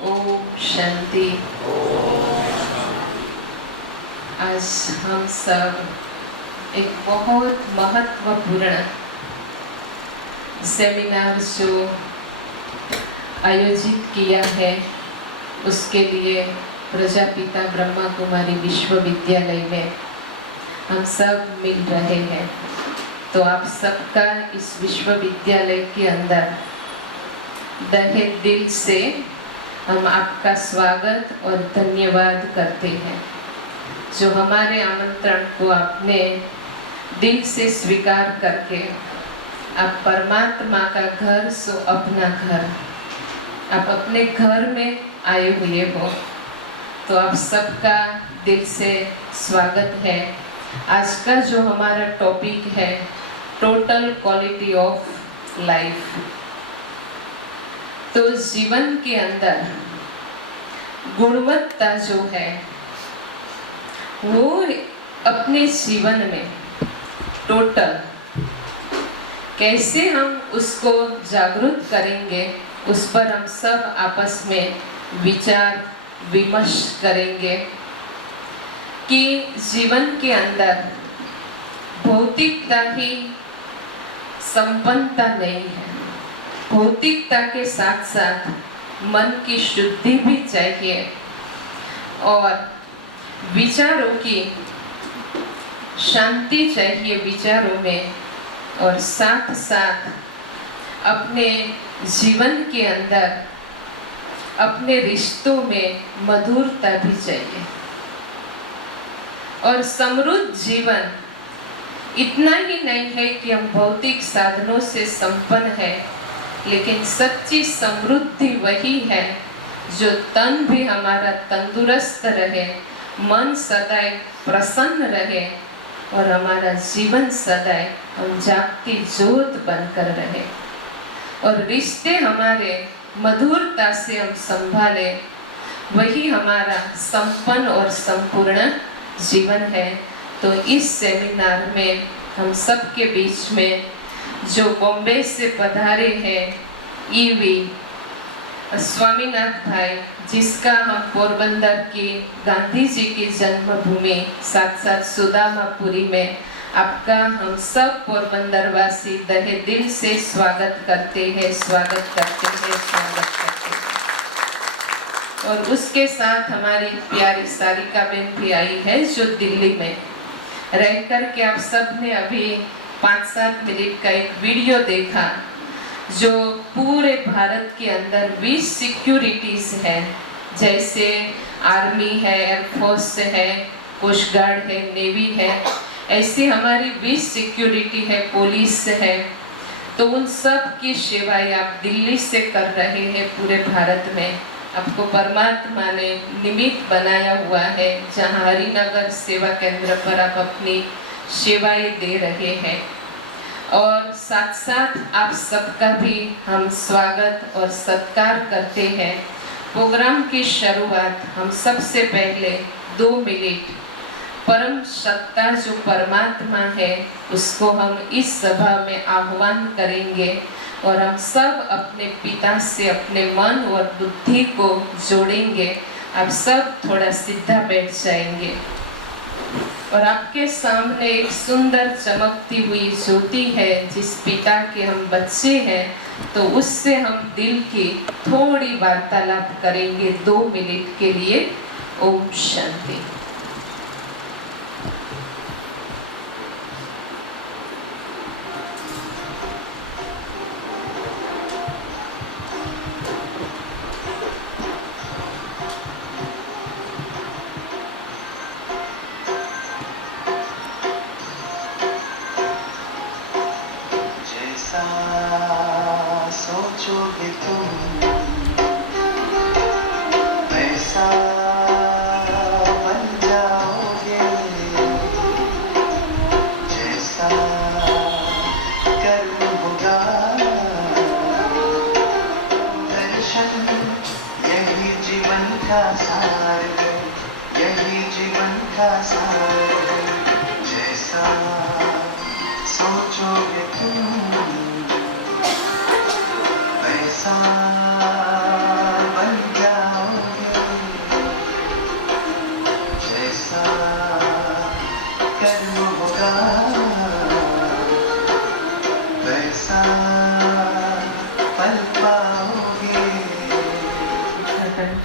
ओम शांति। आज हम सब एक बहुत महत्वपूर्ण सेमिनार जो आयोजित किया है उसके लिए प्रजापिता ब्रह्मा कुमारी विश्वविद्यालय में हम सब मिल रहे हैं। तो आप सबका इस विश्वविद्यालय के अंदर तहे दिल से हम आपका स्वागत और धन्यवाद करते हैं, जो हमारे आमंत्रण को आपने दिल से स्वीकार करके आप परमात्मा का घर सो अपना घर, आप अपने घर में आए हुए हो। तो आप सबका दिल से स्वागत है। आज का जो हमारा टॉपिक है टोटल क्वालिटी ऑफ लाइफ। तो जीवन के अंदर गुणवत्ता जो है वो अपने जीवन में टोटल कैसे हम उसको जागरूक करेंगे, उस पर हम सब आपस में विचार विमर्श करेंगे कि जीवन के अंदर भौतिकता ही संपन्नता नहीं है। भौतिकता के साथ साथ मन की शुद्धि भी चाहिए और विचारों की शांति चाहिए विचारों में, और साथ साथ अपने जीवन के अंदर अपने रिश्तों में मधुरता भी चाहिए। और समृद्ध जीवन इतना ही नहीं है कि हम भौतिक साधनों से संपन्न है, लेकिन सच्ची समृद्धि वही है जो तन भी हमारा तंदुरुस्त रहे, मन सदैव प्रसन्न रहे और हमारा जीवन सदैव हम जागती ज्योत बनकर रहे, और रिश्ते हमारे मधुरता से हम संभाले, वही हमारा संपन्न और संपूर्ण जीवन है। तो इस सेमिनार में हम सबके बीच में जो बॉम्बे से पधारे हैं ईवी स्वामीनाथ भाई, जिसका हम पोरबंदर की गांधी जी की जन्मभूमि साथ साथ सुदामापुरी में आपका हम सब पोरबंदर वासी तहे दिल से स्वागत करते हैं, स्वागत करते हैं, स्वागत करते हैं। और उसके साथ हमारी प्यारी सारिका बहन भी आई है जो दिल्ली में रह करके आप सब ने अभी 5-7 मिनट का एक वीडियो देखा, जो पूरे भारत के अंदर 20 सिक्योरिटीज है, जैसे आर्मी है, एयरफोर्स है, कोस्ट गार्ड है, नेवी है, ऐसी हमारी 20 सिक्योरिटी है, पुलिस है। तो उन सब की सेवाएं आप दिल्ली से कर रहे हैं पूरे भारत में। आपको परमात्मा ने निमित्त बनाया हुआ है, जहाँ हरिनगर सेवा केंद्र पर आप अपनी सेवाएं दे रहे हैं। और साथ साथ आप सबका भी हम स्वागत और सत्कार करते हैं। प्रोग्राम की शुरुआत हम सबसे पहले 2 मिनट परम सत्ता जो परमात्मा है उसको हम इस सभा में आह्वान करेंगे, और हम सब अपने पिता से अपने मन और बुद्धि को जोड़ेंगे। आप सब थोड़ा सीधा बैठ जाएंगे और आपके सामने एक सुंदर चमकती हुई ज्योति है, जिस पिता के हम बच्चे हैं, तो उससे हम दिल की थोड़ी वार्तालाप करेंगे 2 मिनट के लिए। ओम शांति। सोचोगे तुम ऐसा बन जाओगे, जैसा कर्म होगा दर्शन, यही जीवन का सार है, यही जीवन का सार है। जैसा सोचोगे तुम ऐसा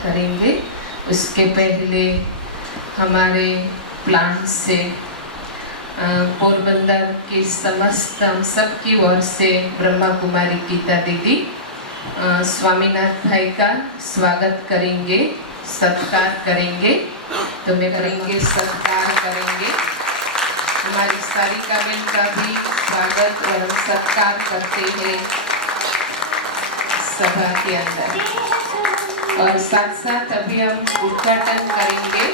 करेंगे। उसके पहले हमारे प्लांट से पोरबंदर की समस्त हम सब की ओर से ब्रह्मा कुमारी गीता दीदी स्वामीनाथ भाई का स्वागत करेंगे, सत्कार करेंगे। तो मैं करेंगे, सत्कार करेंगे। हमारी सारिका बहन का भी स्वागत और हम सत्कार करते हैं सभा के अंदर। और साथ साथ अभी हम उद्घाटन करेंगे।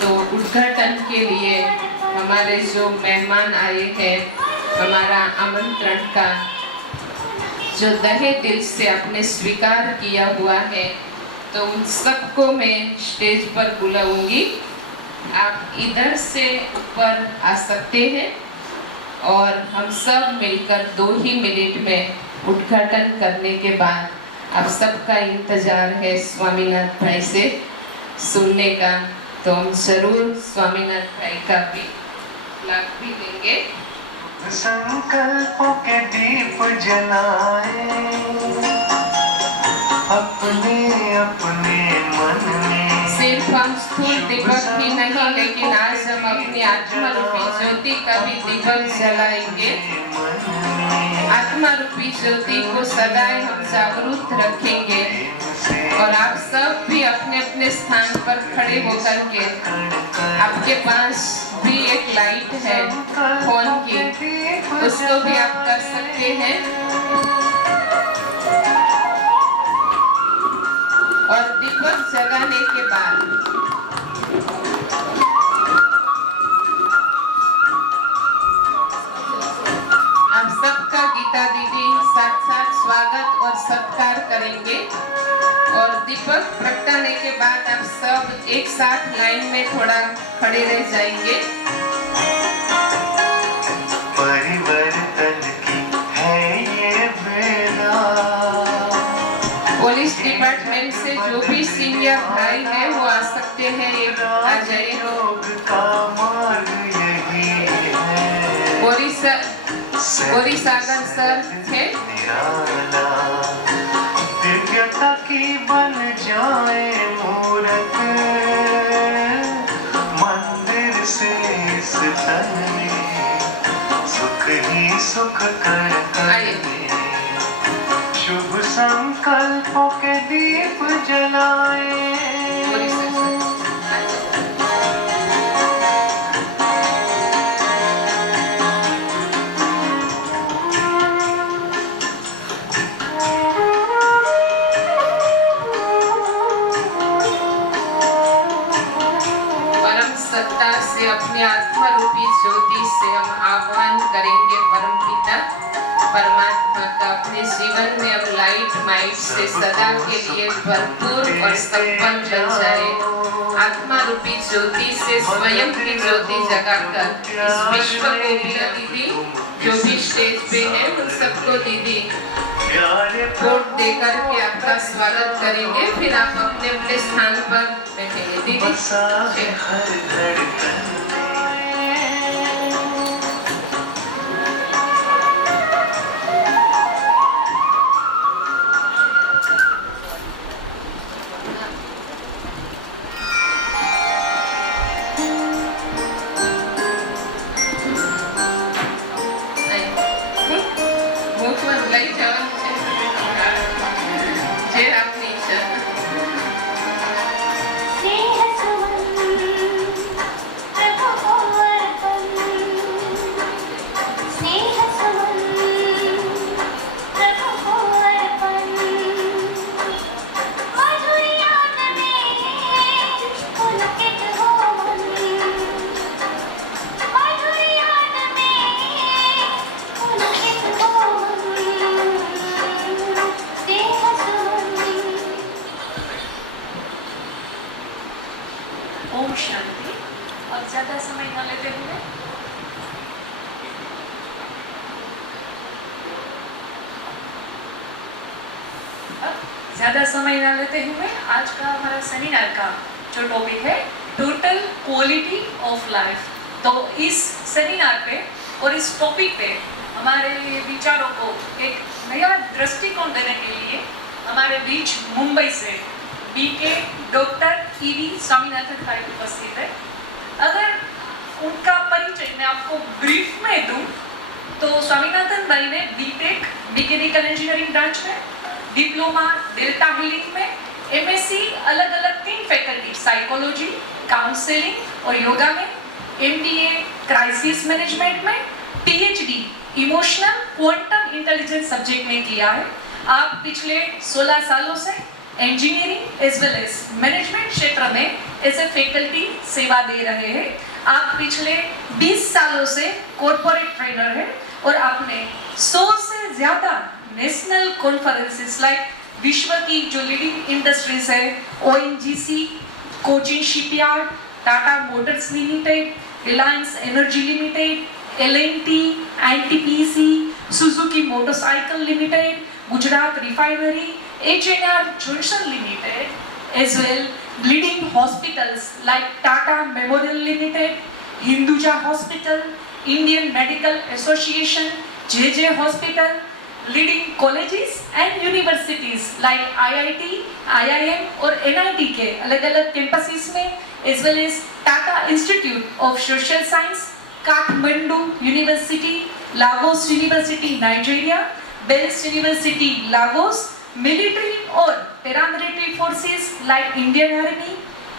तो उद्घाटन के लिए हमारे जो मेहमान आए हैं, हमारा आमंत्रण का जो तहे दिल से आपने स्वीकार किया हुआ है, तो उन सबको मैं स्टेज पर बुलाऊंगी। आप इधर से ऊपर आ सकते हैं और हम सब मिलकर 2 ही मिनट में उद्घाटन करने के बाद आप सबका इंतजार है स्वामीनाथ भाई से सुनने का। तो हम जरूर स्वामीनाथ भाई का भी लाभ भी देंगे। संकल्पों के दीप जलाए अपने अपने मन में। सिर्फ हम स्थूल दीपक ही नहीं, लेकिन आज हम अपनी आत्मा रूपी ज्योति का भी दीपक जलाएंगे। आत्मा रूपी ज्योति को सदैव हम जागरूक रखेंगे और आप सब भी अपने अपने स्थान पर खड़े होकर के, आपके पास भी एक लाइट है फोन की, उसको भी आप कर सकते हैं। और दीपक जगाने के बाद आप सबका गीता दीदी साथ साथ स्वागत और सत्कार करेंगे। और दीपक प्रगटाने के बाद आप सब एक साथ लाइन में थोड़ा खड़े रह जाएंगे। परिवर्तन की है ये बेला। पुलिस डिपार्टमेंट से जो भी सीनियर भाई है वो आ सकते हैं, एक आ जाए। का मार्ग यही है। बोरी सागर सर थे। दिव्यता की बन जाए मूरत, मंदिर से इस तन में सुख ही सुख कर शुभ संकल्पों के दीप जलाए। से अपनी आत्मा रूपी ज्योति से हम आह्वान करेंगे परमपिता परमात्मा का अपने जीवन में हम लाइट माइट से सदा के लिए भरपूर और संपन्न बन जाए। आत्मा रूपी ज्योति से स्वयं की ज्योति जगाकर इस विश्व को भी दीदी जो भी स्टेज पे है उन सबको दीदी वोट देकर के आपका स्वागत करेंगे। फिर आप अपने अपने स्थान पर बैठेंगे दीदी। ओम शांति। और ज्यादा समय न लेते हुए आज का हमारा सेमिनार का जो टॉपिक है टोटल क्वालिटी ऑफ लाइफ। तो इस सेमिनार पे और इस टॉपिक पे हमारे विचारों को एक नया दृष्टिकोण देने के लिए हमारे बीच मुंबई से बीके डॉक्टर ईवी स्वामीनाथन भाई उपस्थित है। अगर उनका परिचय मैं आपको ब्रीफ में दूं तो स्वामीनाथन भाई ने बीटेक मैकेनिकल इंजीनियरिंग ब्रांच में, डिप्लोमा डेल्टा हीलिंग में, एमएससी अलग अलग 3 फैकल्टी साइकोलॉजी, काउंसलिंग और योगा में, एमबीए क्राइसिस मैनेजमेंट में, PhD emotional quantum intelligence subject में किया है। आप पिछले 16 सालों से engineering as well as management क्षेत्र में एज ए फैकल्टी सेवा दे रहे हैं। आप पिछले 20 सालों से कॉर्पोरेट ट्रेनर हैं और आपने 100 से ज्यादा नेशनल कॉन्फ्रेंसेस लाइक विश्व की जो लीडिंग इंडस्ट्रीज है, ONGC, Cochin shipyard, Tata motors limited, Reliance energy limited, LNT, NTPC, Suzuki motorcycle limited, Gujarat refinery, HNR Johnson limited, as well leading hospitals like Tata Memorial Limited, Hinduja Hospital, Indian Medical Association, JJ Hospital, leading colleges and universities like IIT, IIM और NIT के अलग-अलग campuses में, as well as Tata Institute of Social Science, Kathmandu university, Lagos university Nigeria, Bells university Lagos, military और paramilitary forces like Indian army,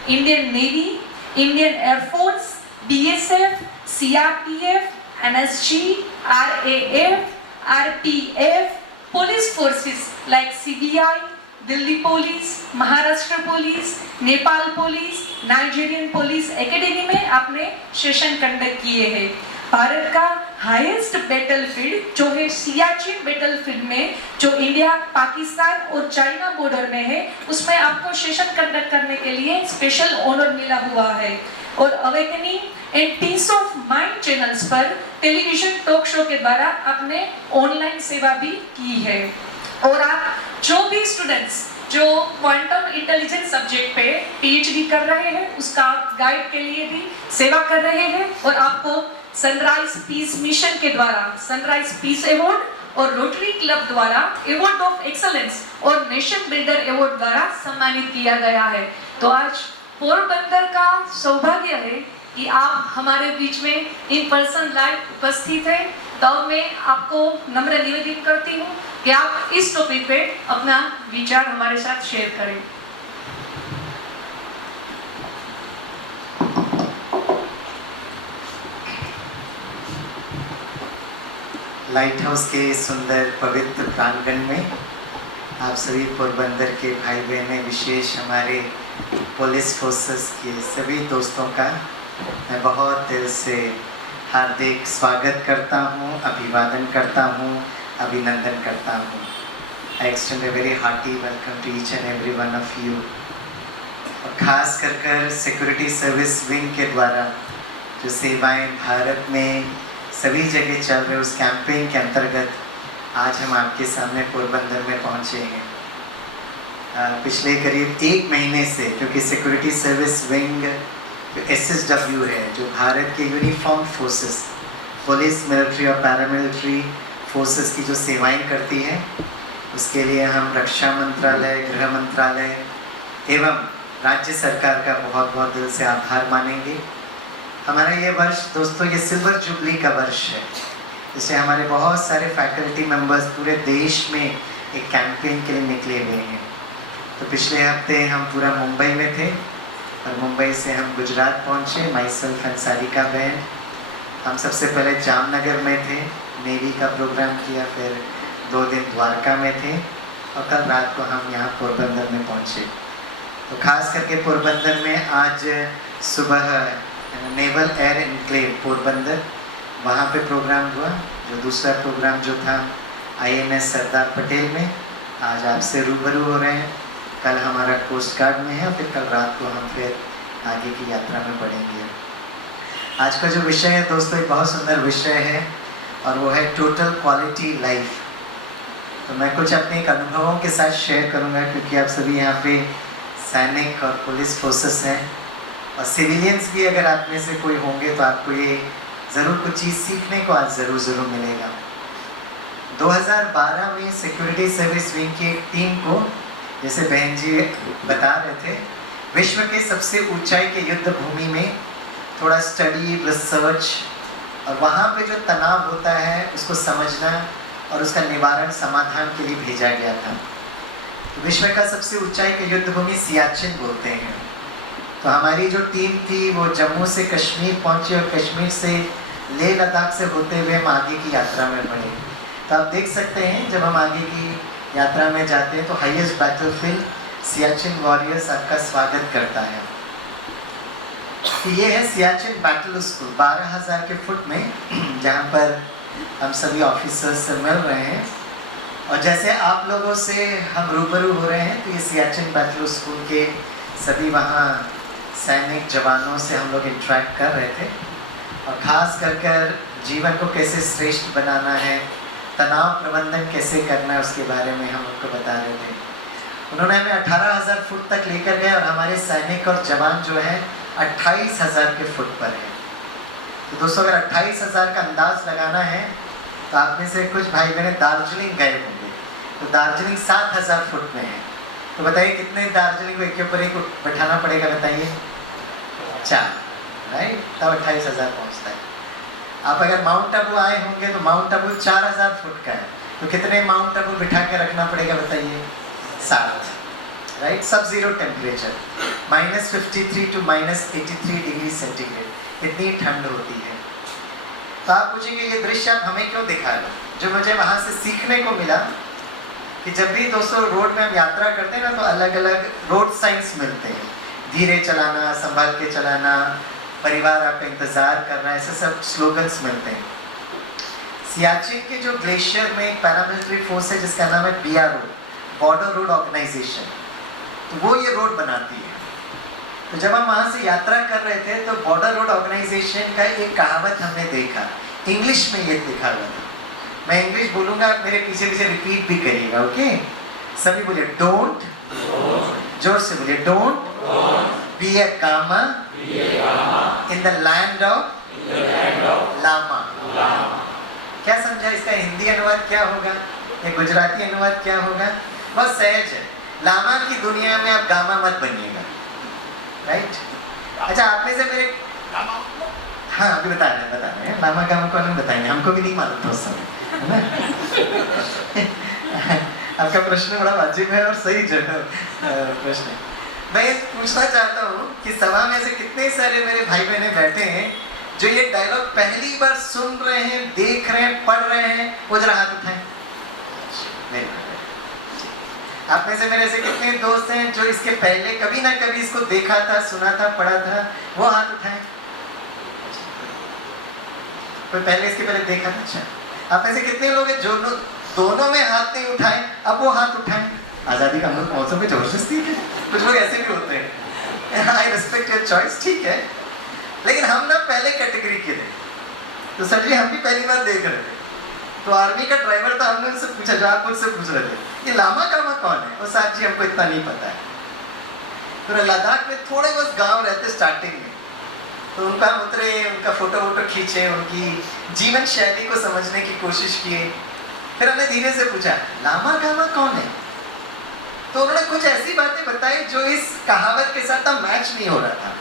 Indian navy, Indian airforce, BSF, CRPF, NSG, RAF, RPF, police forces like CBI, Delhi police, Maharashtra police, Nepal police, Nigerian police academy में आपने session conduct किए हैं। भारत का highest battlefield जो है Siachen battlefield में, जो इंडिया, पाकिस्तान और चाइना बॉर्डर में है, उसमें आपको सेशन कंडक्ट करने के लिए स्पेशल ऑनर मिला हुआ है। और awakening and peace of mind channels पर टेलीविजन टॉक शो के द्वारा आपने ऑनलाइन सेवा भी की है। और आप जो भी स्टूडेंट्स जो क्वांटम इंटेलिजेंस सब्जेक्ट पे पीएचडी कर रहे हैं, उसका गाइड के लिए भी सेवा कर रहे हैं। और आपको सनराइज पीस मिशन के द्वारा सनराइज पीस अवार्ड और रोटरी क्लब द्वारा अवार्ड ऑफ एक्सलेंस और नेशन बिल्डर अवार्ड द्वारा सम्मानित किया गया है। तो आज पोरबंदर का सौभाग्य है कि आप हमारे बीच में इन पर्सन लाइव उपस्थित है। तो मैं आपको नम्र निवेदन करती हूँ कि आप इस टॉपिक पे अपना विचार हमारे साथ शेयर करें। लाइट हाउस के सुंदर पवित्र प्रांगण में आप सभी पोरबंदर के भाई बहनें, विशेष हमारे पुलिस फोर्सेस के सभी दोस्तों का मैं बहुत दिल से हार्दिक स्वागत करता हूँ, अभिवादन करता हूँ, अभिनंदन करता हूँ। I extend a very hearty welcome to each and every one of you. और ख़ास कर सिक्योरिटी सर्विस विंग के द्वारा जो सेवाएं भारत में सभी जगह चल रहे, उस कैंपेन के अंतर्गत आज हम आपके सामने पोरबंदर में पहुँचे हैं। पिछले करीब 1 महीने से, क्योंकि सिक्योरिटी सर्विस विंग जो SSW है, जो भारत के यूनिफॉर्म फोर्सेस, पुलिस, मिलिट्री और पैरामिलिट्री फोर्सेस की जो सेवाएं करती है, उसके लिए हम रक्षा मंत्रालय, गृह मंत्रालय एवं राज्य सरकार का बहुत बहुत दिल से आभार मानेंगे। हमारा ये वर्ष दोस्तों, ये सिल्वर जुबली का वर्ष है, जिससे हमारे बहुत सारे फैकल्टी मेंबर्स पूरे देश में एक कैंपेन के लिए निकले हुए हैं। तो पिछले हफ्ते हम पूरा मुंबई में थे और मुंबई से हम गुजरात पहुंचे, माई सेल्फ एंड सारिका बहन। हम सबसे पहले जामनगर में थे, नेवी का प्रोग्राम किया, फिर 2 दिन द्वारका में थे और कल रात को हम यहाँ पोरबंदर में पहुँचे। तो खास करके पोरबंदर में आज सुबह नेवल एयर एनक्लेव पोरबंदर, वहाँ पे प्रोग्राम हुआ। जो दूसरा प्रोग्राम जो था INS सरदार पटेल में, आज आपसे रूबरू हो रहे हैं। कल हमारा कोस्ट गार्ड में है और फिर कल रात को हम फिर आगे की यात्रा में बढ़ेंगे। आज का जो विषय है दोस्तों, एक बहुत सुंदर विषय है और वो है टोटल क्वालिटी लाइफ। तो मैं कुछ अपने एक अनुभवों के साथ शेयर करूंगा, क्योंकि आप सभी यहाँ पे सैनिक और पुलिस फोर्सेस हैं और सिविलियंस भी अगर आप में से कोई होंगे तो आपको ये ज़रूर कुछ चीज़ सीखने को आज ज़रूर मिलेगा। 2012 में सिक्योरिटी सर्विस विंग की एक टीम को, जैसे बहन जी बता रहे थे, विश्व के सबसे ऊंचाई के युद्ध भूमि में थोड़ा स्टडी, रिसर्च और वहाँ पे जो तनाव होता है उसको समझना और उसका निवारण, समाधान के लिए भेजा गया था। तो विश्व का सबसे ऊंचाई के युद्ध भूमि सियाचिन बोलते हैं। तो हमारी जो टीम थी वो जम्मू से कश्मीर पहुंची और कश्मीर से लेह लद्दाख से होते हुए हम आगे की यात्रा में बढ़े। तो आप देख सकते हैं जब हम आगे की यात्रा में जाते हैं तो हाईएस्ट बैटलफील्ड सियाचिन वॉरियर्स आपका स्वागत करता है। तो ये है सियाचिन बैटल स्कूल 12,000 के फुट में, जहाँ पर हम सभी ऑफिसर्स से मिल रहे हैं और जैसे आप लोगों से हम रूबरू हो रहे हैं। तो ये सियाचिन बैटल स्कूल के सभी वहाँ सैनिक जवानों से हम लोग इंटरेक्ट कर रहे थे और ख़ास कर जीवन को कैसे श्रेष्ठ बनाना है, तनाव प्रबंधन कैसे करना है, उसके बारे में हम उनको बता रहे थे। उन्होंने हमें 18,000 फुट तक लेकर गए और हमारे सैनिक और जवान जो हैं 28,000 के फुट पर है। तो दोस्तों अगर 28,000 का अंदाज लगाना है तो आप में से कुछ भाई बहन दार्जिलिंग गए होंगे। तो दार्जिलिंग 7,000 फुट में है। तो बताइए कितने दार्जिलिंग को एक के ऊपर एक बैठाना पड़ेगा, बताइए 4, राइट? तब 28,000 पहुँचता है। आप अगर माउंट आबू आए होंगे तो माउंट आबू 4,000 फुट का है। तो कितने माउंट आबू बिठा के रखना पड़ेगा, बताइए 7, राइट? सब zero temperature, -53 to -83 degree centigrade, इतनी ठंड होती है। तो आप पूछेंगे ये दृश्य आप हमें क्यों दिखा रहे हो? जो मुझे वहाँ से सीखने को मिला कि जब भी दोस्तों रोड में हम यात्रा करते हैं ना, तो अलग अलग रोड साइंस मिलते हैं। धीरे चलाना, संभाल के चलाना, परिवार आपका इंतज़ार करना, ऐसे सब स्लोगन्स मिलते हैं। सियाचिन के जो ग्लेशियर में एक पैरामिलिट्री फोर्स है जिसका नाम है BRO, बॉर्डर रोड ऑर्गेनाइजेशन, तो वो ये रोड बनाती है। तो जब हम वहाँ से यात्रा कर रहे थे तो बॉर्डर रोड ऑर्गेनाइजेशन का एक कहावत हमने देखा, इंग्लिश में ये लिखा हुआ था। मैं इंग्लिश बोलूँगा, आप मेरे पीछे पीछे रिपीट भी करिएगा, ओके? सभी बोलिए डोंट, जोर से बोलिए don't be a gamma in the land of lama. क्या समझा? इसका हिंदी अनुवाद क्या होगा या गुजराती अनुवाद क्या होगा? बहुत सहज है। लामा की दुनिया में आप गामा मत बनिएगा, राइट? अच्छा, आप में से मेरे हाँ अभी बता रहे हैं लामा गामा कौन बताएंगे, हमको भी नहीं मालूम था उस समय, है ना? आपका प्रश्न बड़ा वाजिब है और सही जगह प्रश्न है। मैं पूछना चाहता हूँ कि सभा में से कितने सारे मेरे भाई बहने बैठे हैं जो ये डायलॉग पहली बार सुन रहे हैं, देख रहे हैं, पढ़ रहे हैं? वो जरा हाथ उठाएं। आप में से मेरे से कितने दोस्त हैं जो इसके पहले कभी ना कभी इसको देखा था, सुना था, पढ़ा था? वो हाथ उठाएं। कोई पहले इसके पहले देखा था? अच्छा, आप में से कितने लोग हैं जो दोनों में हाथ नहीं उठाए? अब वो हाथ उठाएं। आज़ादी का अमृत महोत्सव में जबरदस्ती है, कुछ लोग ऐसे भी होते हैं। आई रिस्पेक्ट योर चॉइस, ठीक है, लेकिन हम ना पहले कैटेगरी के थे। तो सर जी हम भी पहली बार देख रहे थे, तो आर्मी का ड्राइवर था, हमने उनसे पूछा, जो आप मुझसे पूछ रहे थे, ये लामा कामा कौन है? और साहब जी हमको इतना नहीं पता है। तो लद्दाख में थोड़े बहुत गांव रहते स्टार्टिंग में, तो उनका हम उतरे, उनका फोटो वोटो खींचे, उनकी जीवन शैली को समझने की कोशिश किए। फिर हमने धीरे से पूछा लामा कामा कौन है? तो उन्होंने कुछ ऐसी बातें बताई जो इस कहावत के साथ मैच नहीं हो रहा था।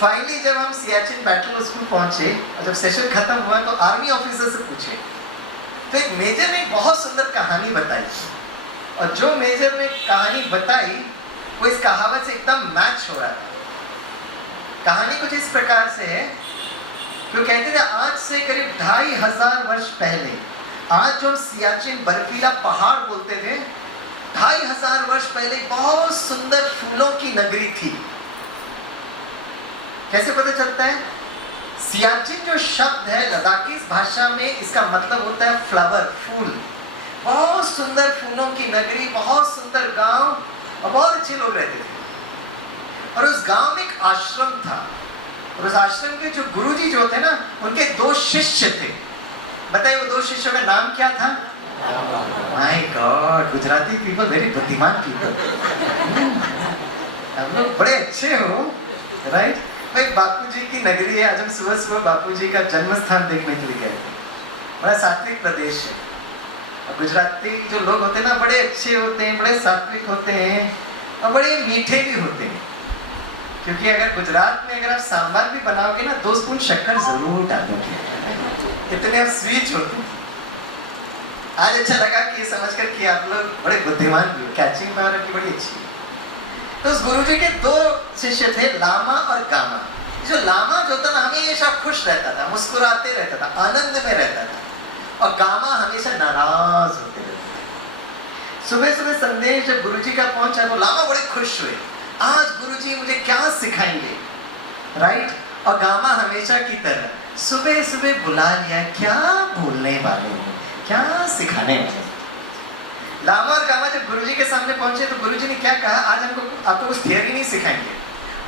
फाइनली जब हम सियाचिन बैटल स्कूल पहुंचे और जब सेशन खत्म हुआ तो आर्मी ऑफिसर से पूछे, तो एक मेजर ने बहुत सुंदर कहानी बताई, और जो मेजर ने कहानी बताई वो इस कहावत से एकदम मैच हो रहा था। कहानी कुछ इस प्रकार से है, जो कहते थे आज से करीब 2500 वर्ष पहले, आज जो सियाचिन बर्फीला पहाड़ बोलते थे, 2500 वर्ष पहले बहुत सुंदर फूलों की नगरी थी। कैसे पता चलता है? सियाचिन जो शब्द है लद्दाखी भाषा में, इसका मतलब होता है फ्लावर, फूल। बहुत सुंदर फूलों की नगरी, बहुत सुंदर गांव और बहुत अच्छे लोग रहते थे। और उस गांव में एक आश्रम था, और उस आश्रम के जो गुरुजी जो थे ना, उनके 2 शिष्य थे। बताइए वो 2 शिष्यों का नाम क्या था? My God, Gujarati people very बुद्धिमान पीपल, हम लोग बड़े अच्छे हो, राइट? भाई बापूजी की नगरी है। आज हम सुबह सुबह बापूजी का जन्म स्थान देखने के लिए गए थे। बड़ा सात्विक प्रदेश है। और गुजराती जो लोग होते हैं ना, बड़े अच्छे होते हैं, बड़े सात्विक होते हैं और बड़े मीठे भी होते हैं। क्योंकि अगर गुजरात में अगर आप सांभर भी बनाओगे ना, 2 स्पून शक्कर जरूर डालोगे, इतने आप स्वीट होते हैं। आज अच्छा लगा कि ये समझ कर कि आप लोग बड़े बुद्धिमान भी हो, कैचिंग पावर आपकी बड़ी अच्छी है। तो उस गुरुजी के 2 शिष्य थे, लामा और गामा। जो लामा जो था ना, हमेशा खुश रहता था, मुस्कुराते रहता था, आनंद में रहता था, और गामा हमेशा नाराज होते रहते थे। सुबह सुबह संदेश जब गुरुजी का पहुंचा तो लामा बड़े खुश हुए, आज गुरुजी मुझे क्या सिखाएंगे, राइट। और गामा हमेशा की तरह सुबह सुबह बुला लिया, क्या बोलने वाले हैं, क्या सिखाने वाले। लामा और गामा जब गुरुजी के सामने पहुंचे तो गुरुजी ने क्या कहा, आज हमको आपको कुछ थियरी नहीं सिखाएंगे,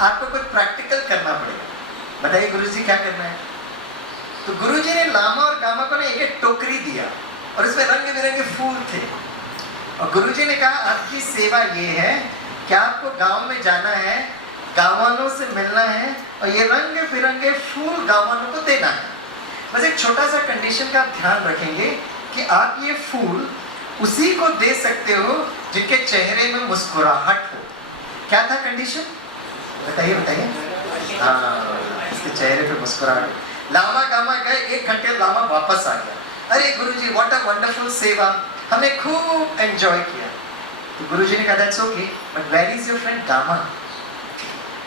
आपको कुछ प्रैक्टिकल करना पड़ेगा। बताइए गुरुजी क्या करना है। तो गुरुजी ने लामा और गामा को एक एक टोकरी दिया और उसमें रंग बिरंगे फूल थे, और गुरुजी ने कहा आपकी सेवा ये है कि आपको गांव में जाना है, गांव वालों से मिलना है और ये रंग बिरंगे फूल गांव वालों को देना है। बस एक छोटा सा कंडीशन का आप ध्यान रखेंगे कि आप ये फूल उसी को दे सकते हो जिनके चेहरे में मुस्कुराहट हो। क्या था कंडीशन, बताइए बताइए। हाँ, इसके चेहरे पे मुस्कुराहट। लामा गामा गए, 1 घंटे लामा वापस आ गया, अरे गुरुजी व्हाट अ वंडरफुल सेवा, हमने खूब एंजॉय किया। तो गुरुजी ने कहा that's okay, but where is your friend gamma.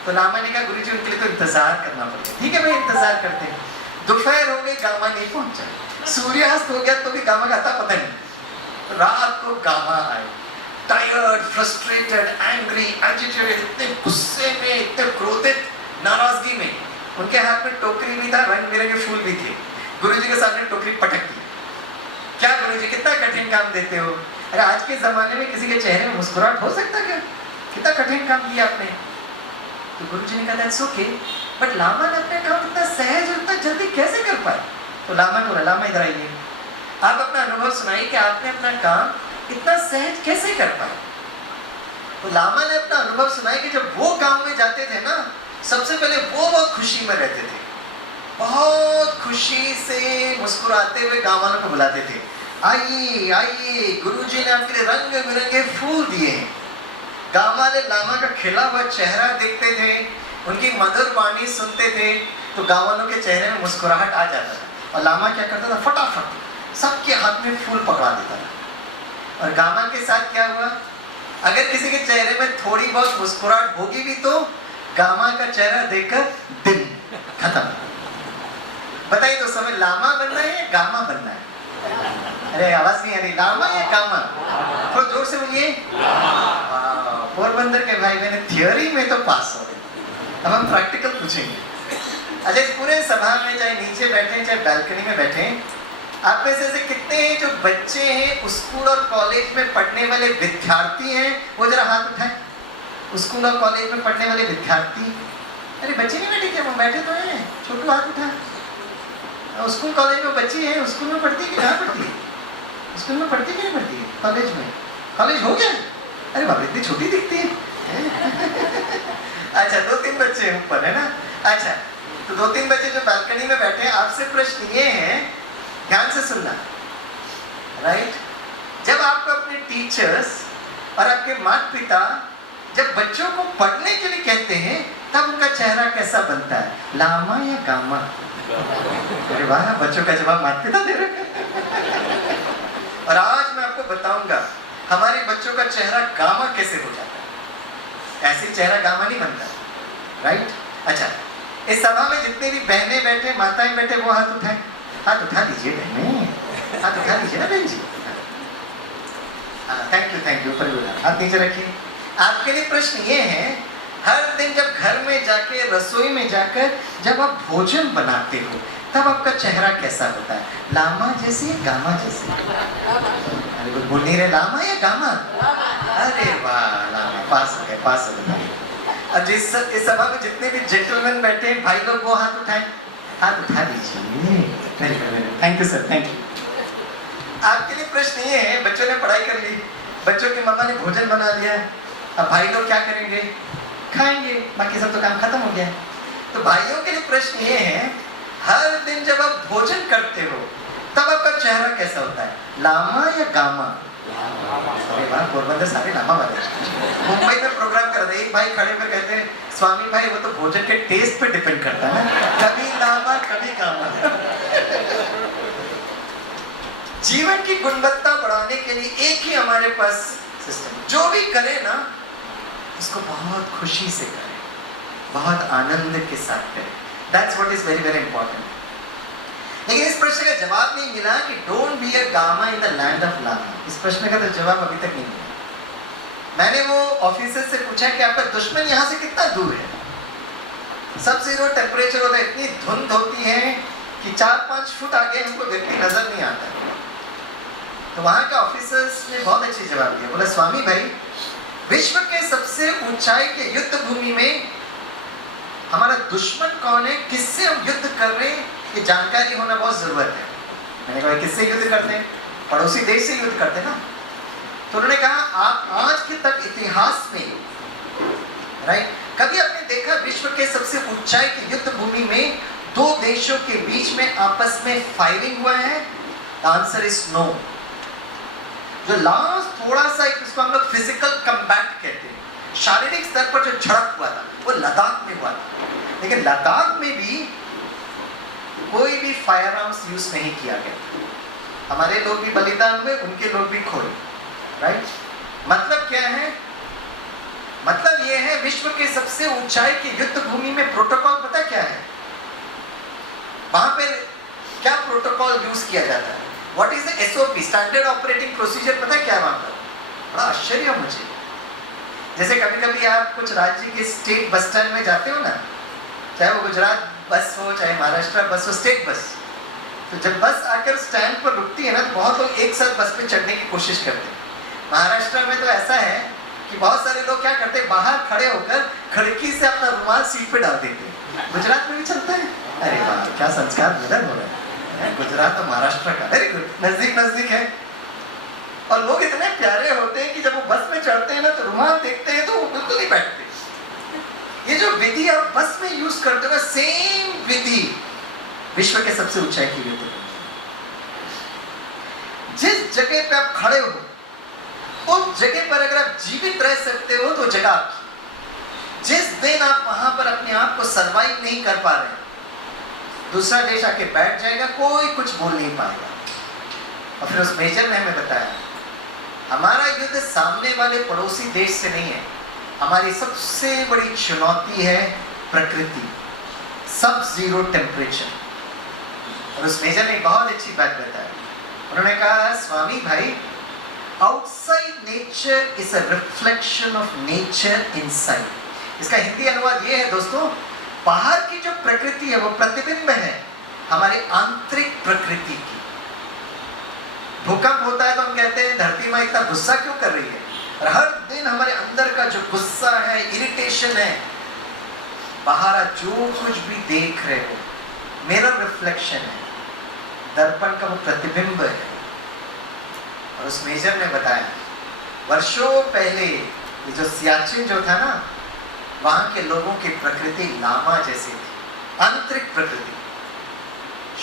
तो लामा ने कहा गुरुजी उनके लिए तो इंतजार करना पड़ेगा। ठीक है भाई, इंतजार करते हैं। दोपहर हो गई, गामा नहीं पहुंचा, सूर्यास्त हो गया तो भी गामा का आता पता नहीं। रात को गामा आए, टायर्ड, फ्रस्ट्रेटेड, एंग्री, एजिटेटेड, इतने गुस्से में, इतने क्रोधित, नाराजगी में। उनके हाथ में टोकरी भी था, रंग बिरंगे फूल भी थे। गुरुजी के सामने टोकरी पटक दी। क्या गुरुजी कितना कठिन काम देते हो, अरे आज के जमाने में किसी के चेहरे में मुस्कुराहट हो सकता क्या, कितना कठिन काम दिया आपने। तो गुरुजी ने कहा दैट्स ओके, बट लामा ने अपने काम इतना सहज और इतना जल्दी कैसे कर पाए। तो लामा ने बोला लामा इधर आइए, आप अपना अनुभव सुनाइए कि आपने अपना काम इतना सहज कैसे कर पाए। तो लामा ने अपना अनुभव सुनाया कि जब वो गांव में जाते थे ना, सबसे पहले वो बहुत खुशी में रहते थे, बहुत खुशी से मुस्कुराते हुए गांव वालों को बुलाते थे, आइए आइए गुरुजी ने आपके लिए रंग बिरंगे फूल दिए हैं। गांव वाले लामा का खिला हुआ चेहरा देखते थे, उनकी मधुर वाणी सुनते थे, तो गांव वालों के चेहरे में मुस्कुराहट आ जाता था। और लामा क्या करता था, फटाफट सबके हाथ में फूल पकड़ा देता था। और गामा के साथ क्या हुआ, अगर किसी के चेहरे में थोड़ी बहुत मुस्कुराहट होगी भी तो गामा का चेहरा देखकर दिन खत्म। बताइए दोस्तों, हमें लामा बनना है या गामा बनना है? अरे आवाज नहीं आ रही, लामा या गामा? थोड़ा जोर से बोलिए। पोरबंदर के भाई बहन थियोरी में तो पास हो गए, अब हम प्रैक्टिकल पूछेंगे। अच्छा, इस पूरे सभा में चाहे नीचे बैठे चाहे बैल्कनी में बैठे, आप में से ऐसे कितने हैं जो बच्चे हैं, स्कूल और कॉलेज में पढ़ने वाले विद्यार्थी हैं? वो जरा हाथ उठाएं। स्कूल और कॉलेज में पढ़ने वाले विद्यार्थी, अरे बच्चे नहीं बैठे क्या, वो बैठे तो हैं, छोटू हाथ उठा। स्कूल कॉलेज में बच्ची है, स्कूल में पढ़ती है कि कहाँ पढ़ती है? स्कूल में पढ़ती कि नहीं पढ़ती है? कॉलेज में, कॉलेज हो गया? अरे बाबा इतनी छोटी दिखती है। अच्छा, 2-3 बच्चे ऊपर है ना। अच्छा, तो 2-3 बच्चे जो बालकनी में बैठे हैं, आपसे प्रश्न ये है, ध्यान से सुनना, राइट। जब आपको अपने टीचर्स और आपके माता पिता जब बच्चों को पढ़ने के लिए कहते हैं, तब उनका चेहरा कैसा बनता है, लामा या गामा? अरे वाह, बच्चों का जवाब माता पिता दे रहे हैं। और आज मैं आपको बताऊंगा हमारे बच्चों का चेहरा गामा कैसे हो जाता है। ऐसे चेहरा गामा नहीं बनता, राइट। अच्छा, इस सभा में जितने भी बहनें बैठे, माताएं बैठे, वो हाथ उठाएं। हाथ उठा लीजिए बहनें, हाथ उठा लीजिए ना बहन जी। थैंक यू ऊपर बोला, हाथ नीचे रखिए। आपके लिए प्रश्न ये है, हर दिन जब घर में जाके, रसोई में जाकर जब आप भोजन बनाते हो, तब आपका चेहरा कैसा होता है, लामा जैसे या गामा जैसे? अरे कुछ बोल नहीं रहे, लामा या गामा? अरे वाह, लामा, पास हो गए, पास हो गए। अब इस सभा में जितने भी जेंटलमैन बैठे हैं, भाई लोग, वो हाथ उठाएं, हाथ उठा लीजिए। Thank you sir, thank you. आपके लिए प्रश्न ये है, बच्चों ने पढ़ाई कर ली, बच्चों की मम्मा ने भोजन बना लिया, अब भाई लोग क्या करेंगे, खाएंगे, बाकी सब तो काम खत्म हो गया। तो भाइयों के लिए प्रश्न ये है, हर दिन जब आप भोजन करते हो, तब आपका चेहरा कैसा होता है, लामा या गामा? अरे वाह, पोरबंदर सारे लामा वाले। मुंबई में प्रोग्राम कर रहे, एक भाई खड़े में कहते हैं स्वामी भाई वो तो भोजन के टेस्ट पे डिपेंड करता है ना, कभी लामा कभी गामा। जीवन की गुणवत्ता बढ़ाने के लिए एक ही हमारे पास सिस्टम, जो भी करे ना उसको बहुत खुशी से करें, बहुत आनंद के साथ करें। That's what is very very important. लेकिन इस प्रश्न का जवाब नहीं मिला कि don't be a gamma in the land of lama. इस प्रश्न का तो जवाब अभी तक नहीं मिला। मैंने वो ऑफिसर से पूछा कि आपका दुश्मन यहाँ से कितना दूर है? सब जीरो टेम्परेचर होता है, इतनी धुंध होती है कि 4-5 फुट आगे हमको व्यक्ति नजर नहीं आता। तो वहाँ का ऑफिसर्स ने बहुत अच्छी जवाब दिया, बोला स्वामी भाई विश्व के सबसे ऊंचाई के युद्ध भूमि में हमारा दुश्मन कौन है, किससे हम युद्ध कर रहे हैं, ये जानकारी होना बहुत जरूरत है। मैंने कहा किससे युद्ध करते हैं? पड़ोसी देश से युद्ध करते हैं ना। तो उन्होंने कहा आप आज के तक इतिहास में राइट कभी आपने देखा विश्व के सबसे ऊंचाई की युद्ध भूमि में दो देशों के बीच में आपस में फायरिंग हुआ है? Answer is no. जो लास्ट थोड़ा सा इसको हम लोग फिजिकल कम्बैट कहते हैं, शारीरिक स्तर पर जो झड़प हुआ था वो लद्दाख में हुआ था। लेकिन लद्दाख में भी कोई भी फायर आर्म्स यूज नहीं किया गया। हमारे लोग भी बलिदान हुए, उनके लोग भी खोए, राइट। मतलब क्या है? मतलब ये है विश्व के सबसे ऊंचाई की युद्ध भूमि में प्रोटोकॉल पता क्या है? वहां पे क्या प्रोटोकॉल यूज किया जाता है? What is the SOP, standard operating procedure पता क्या है वहां पर? बड़ा आश्चर्य मुझे। जैसे कभी कभी आप कुछ राज्य के स्टेट बस स्टैंड में जाते हो ना, चाहे वो गुजरात बस हो चाहे महाराष्ट्र बस हो, स्टेट बस, तो जब बस आकर स्टैंड पर रुकती है ना तो बहुत लोग एक साथ बस पे चढ़ने की कोशिश करते हैं। महाराष्ट्र में तो ऐसा है कि बहुत सारे लोग क्या करते हैं, बाहर खड़े होकर खिड़की से अपना रुमाल सीट पे डाल देते हैं। गुजरात में भी चलता है। अरे वाह, क्या संस्कार मिलन हो रहा है। गुजरात और महाराष्ट्र का वेरी गुड, नजदीक नजदीक है। और लोग इतने प्यारे होते हैं कि जब वो बस में चढ़ते हैं ना तो रुमाल देखते हैं तो वो बिल्कुल नहीं बैठते। ये जो विधि आप बस में यूज करते हो, सेम विधि विश्व के सबसे ऊंचाई की विधि। जिस जगह पे आप खड़े हो उस जगह पर अगर आप जीवित रह सकते हो तो जगह आपकी। जिस दिन आप वहां पर अपने आप को सरवाइव नहीं कर पा रहे, दूसरा देश आके बैठ जाएगा, कोई कुछ बोल नहीं पाएगा। और फिर उस मेजर ने हमें बताया हमारा युद्ध सामने वाले पड़ोसी देश से नहीं है, हमारी सबसे बड़ी चुनौती है प्रकृति, सब जीरो टेम्परेचर। और उस मेजर ने बहुत अच्छी बात बताई। उन्होंने कहा स्वामी भाई outside nature is a reflection of nature inside. इसका हिंदी अनुवाद ये है दोस्तों, बाहर की जो प्रकृति है वो प्रतिबिंब है हमारी आंतरिक प्रकृति की। भूकंप होता है तो हम कहते हैं धरती माँ इतना गुस्सा क्यों कर रही है, और हर दिन हमारे अंदर का जो गुस्सा है, इरिटेशन है, बाहर जो कुछ भी देख रहे हो मिरर रिफ्लेक्शन है, दर्पण का वो प्रतिबिंब है। और उस मेजर ने बताया वर्षों पहले ये जो सियाचिन जो था ना, वहां के लोगों की प्रकृति लामा जैसी थी, आंतरिक प्रकृति,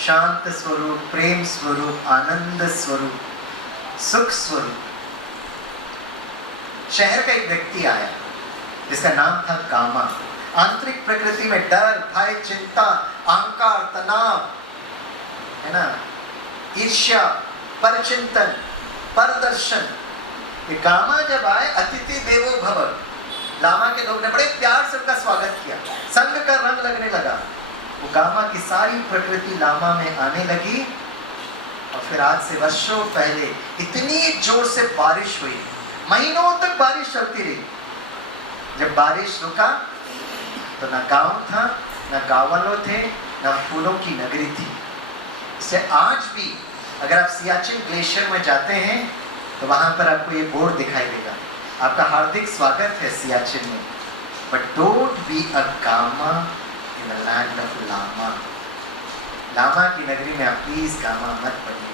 शांत स्वरूप, प्रेम स्वरूप, आनंद स्वरूप, सुख स्वरूप। शहर का एक व्यक्ति आया जिसका नाम था गामा। आंतरिक प्रकृति में डर, भय, चिंता, अहंकार, तनाव है ना, ईर्ष्या, परचिंतन, परदर्शन। ये गामा जब आए, अतिथि देवो भव, लामा के लोग ने बड़े प्यार से उनका स्वागत किया, संग का रंग लगने लगा। वो गामा की सारी प्रकृति लामा में आने लगी। और फिर आज से वर्षों पहले इतनी जोर से बारिश हुई, महीनों तक बारिश चलती रही। जब बारिश रुका तो ना गांव था, ना गांव वालों थे, ना फूलों की नगरी थी। इससे आज भी अगर आप सियाचिन ग्लेशियर में जाते हैं तो वहां पर आपको ये बोर्ड दिखाई देगा, आपका हार्दिक स्वागत है सियाचिन में, but don't be a gamma in the land of lama. Lama की नगरी में आप प्लीज गामा मत बनिए।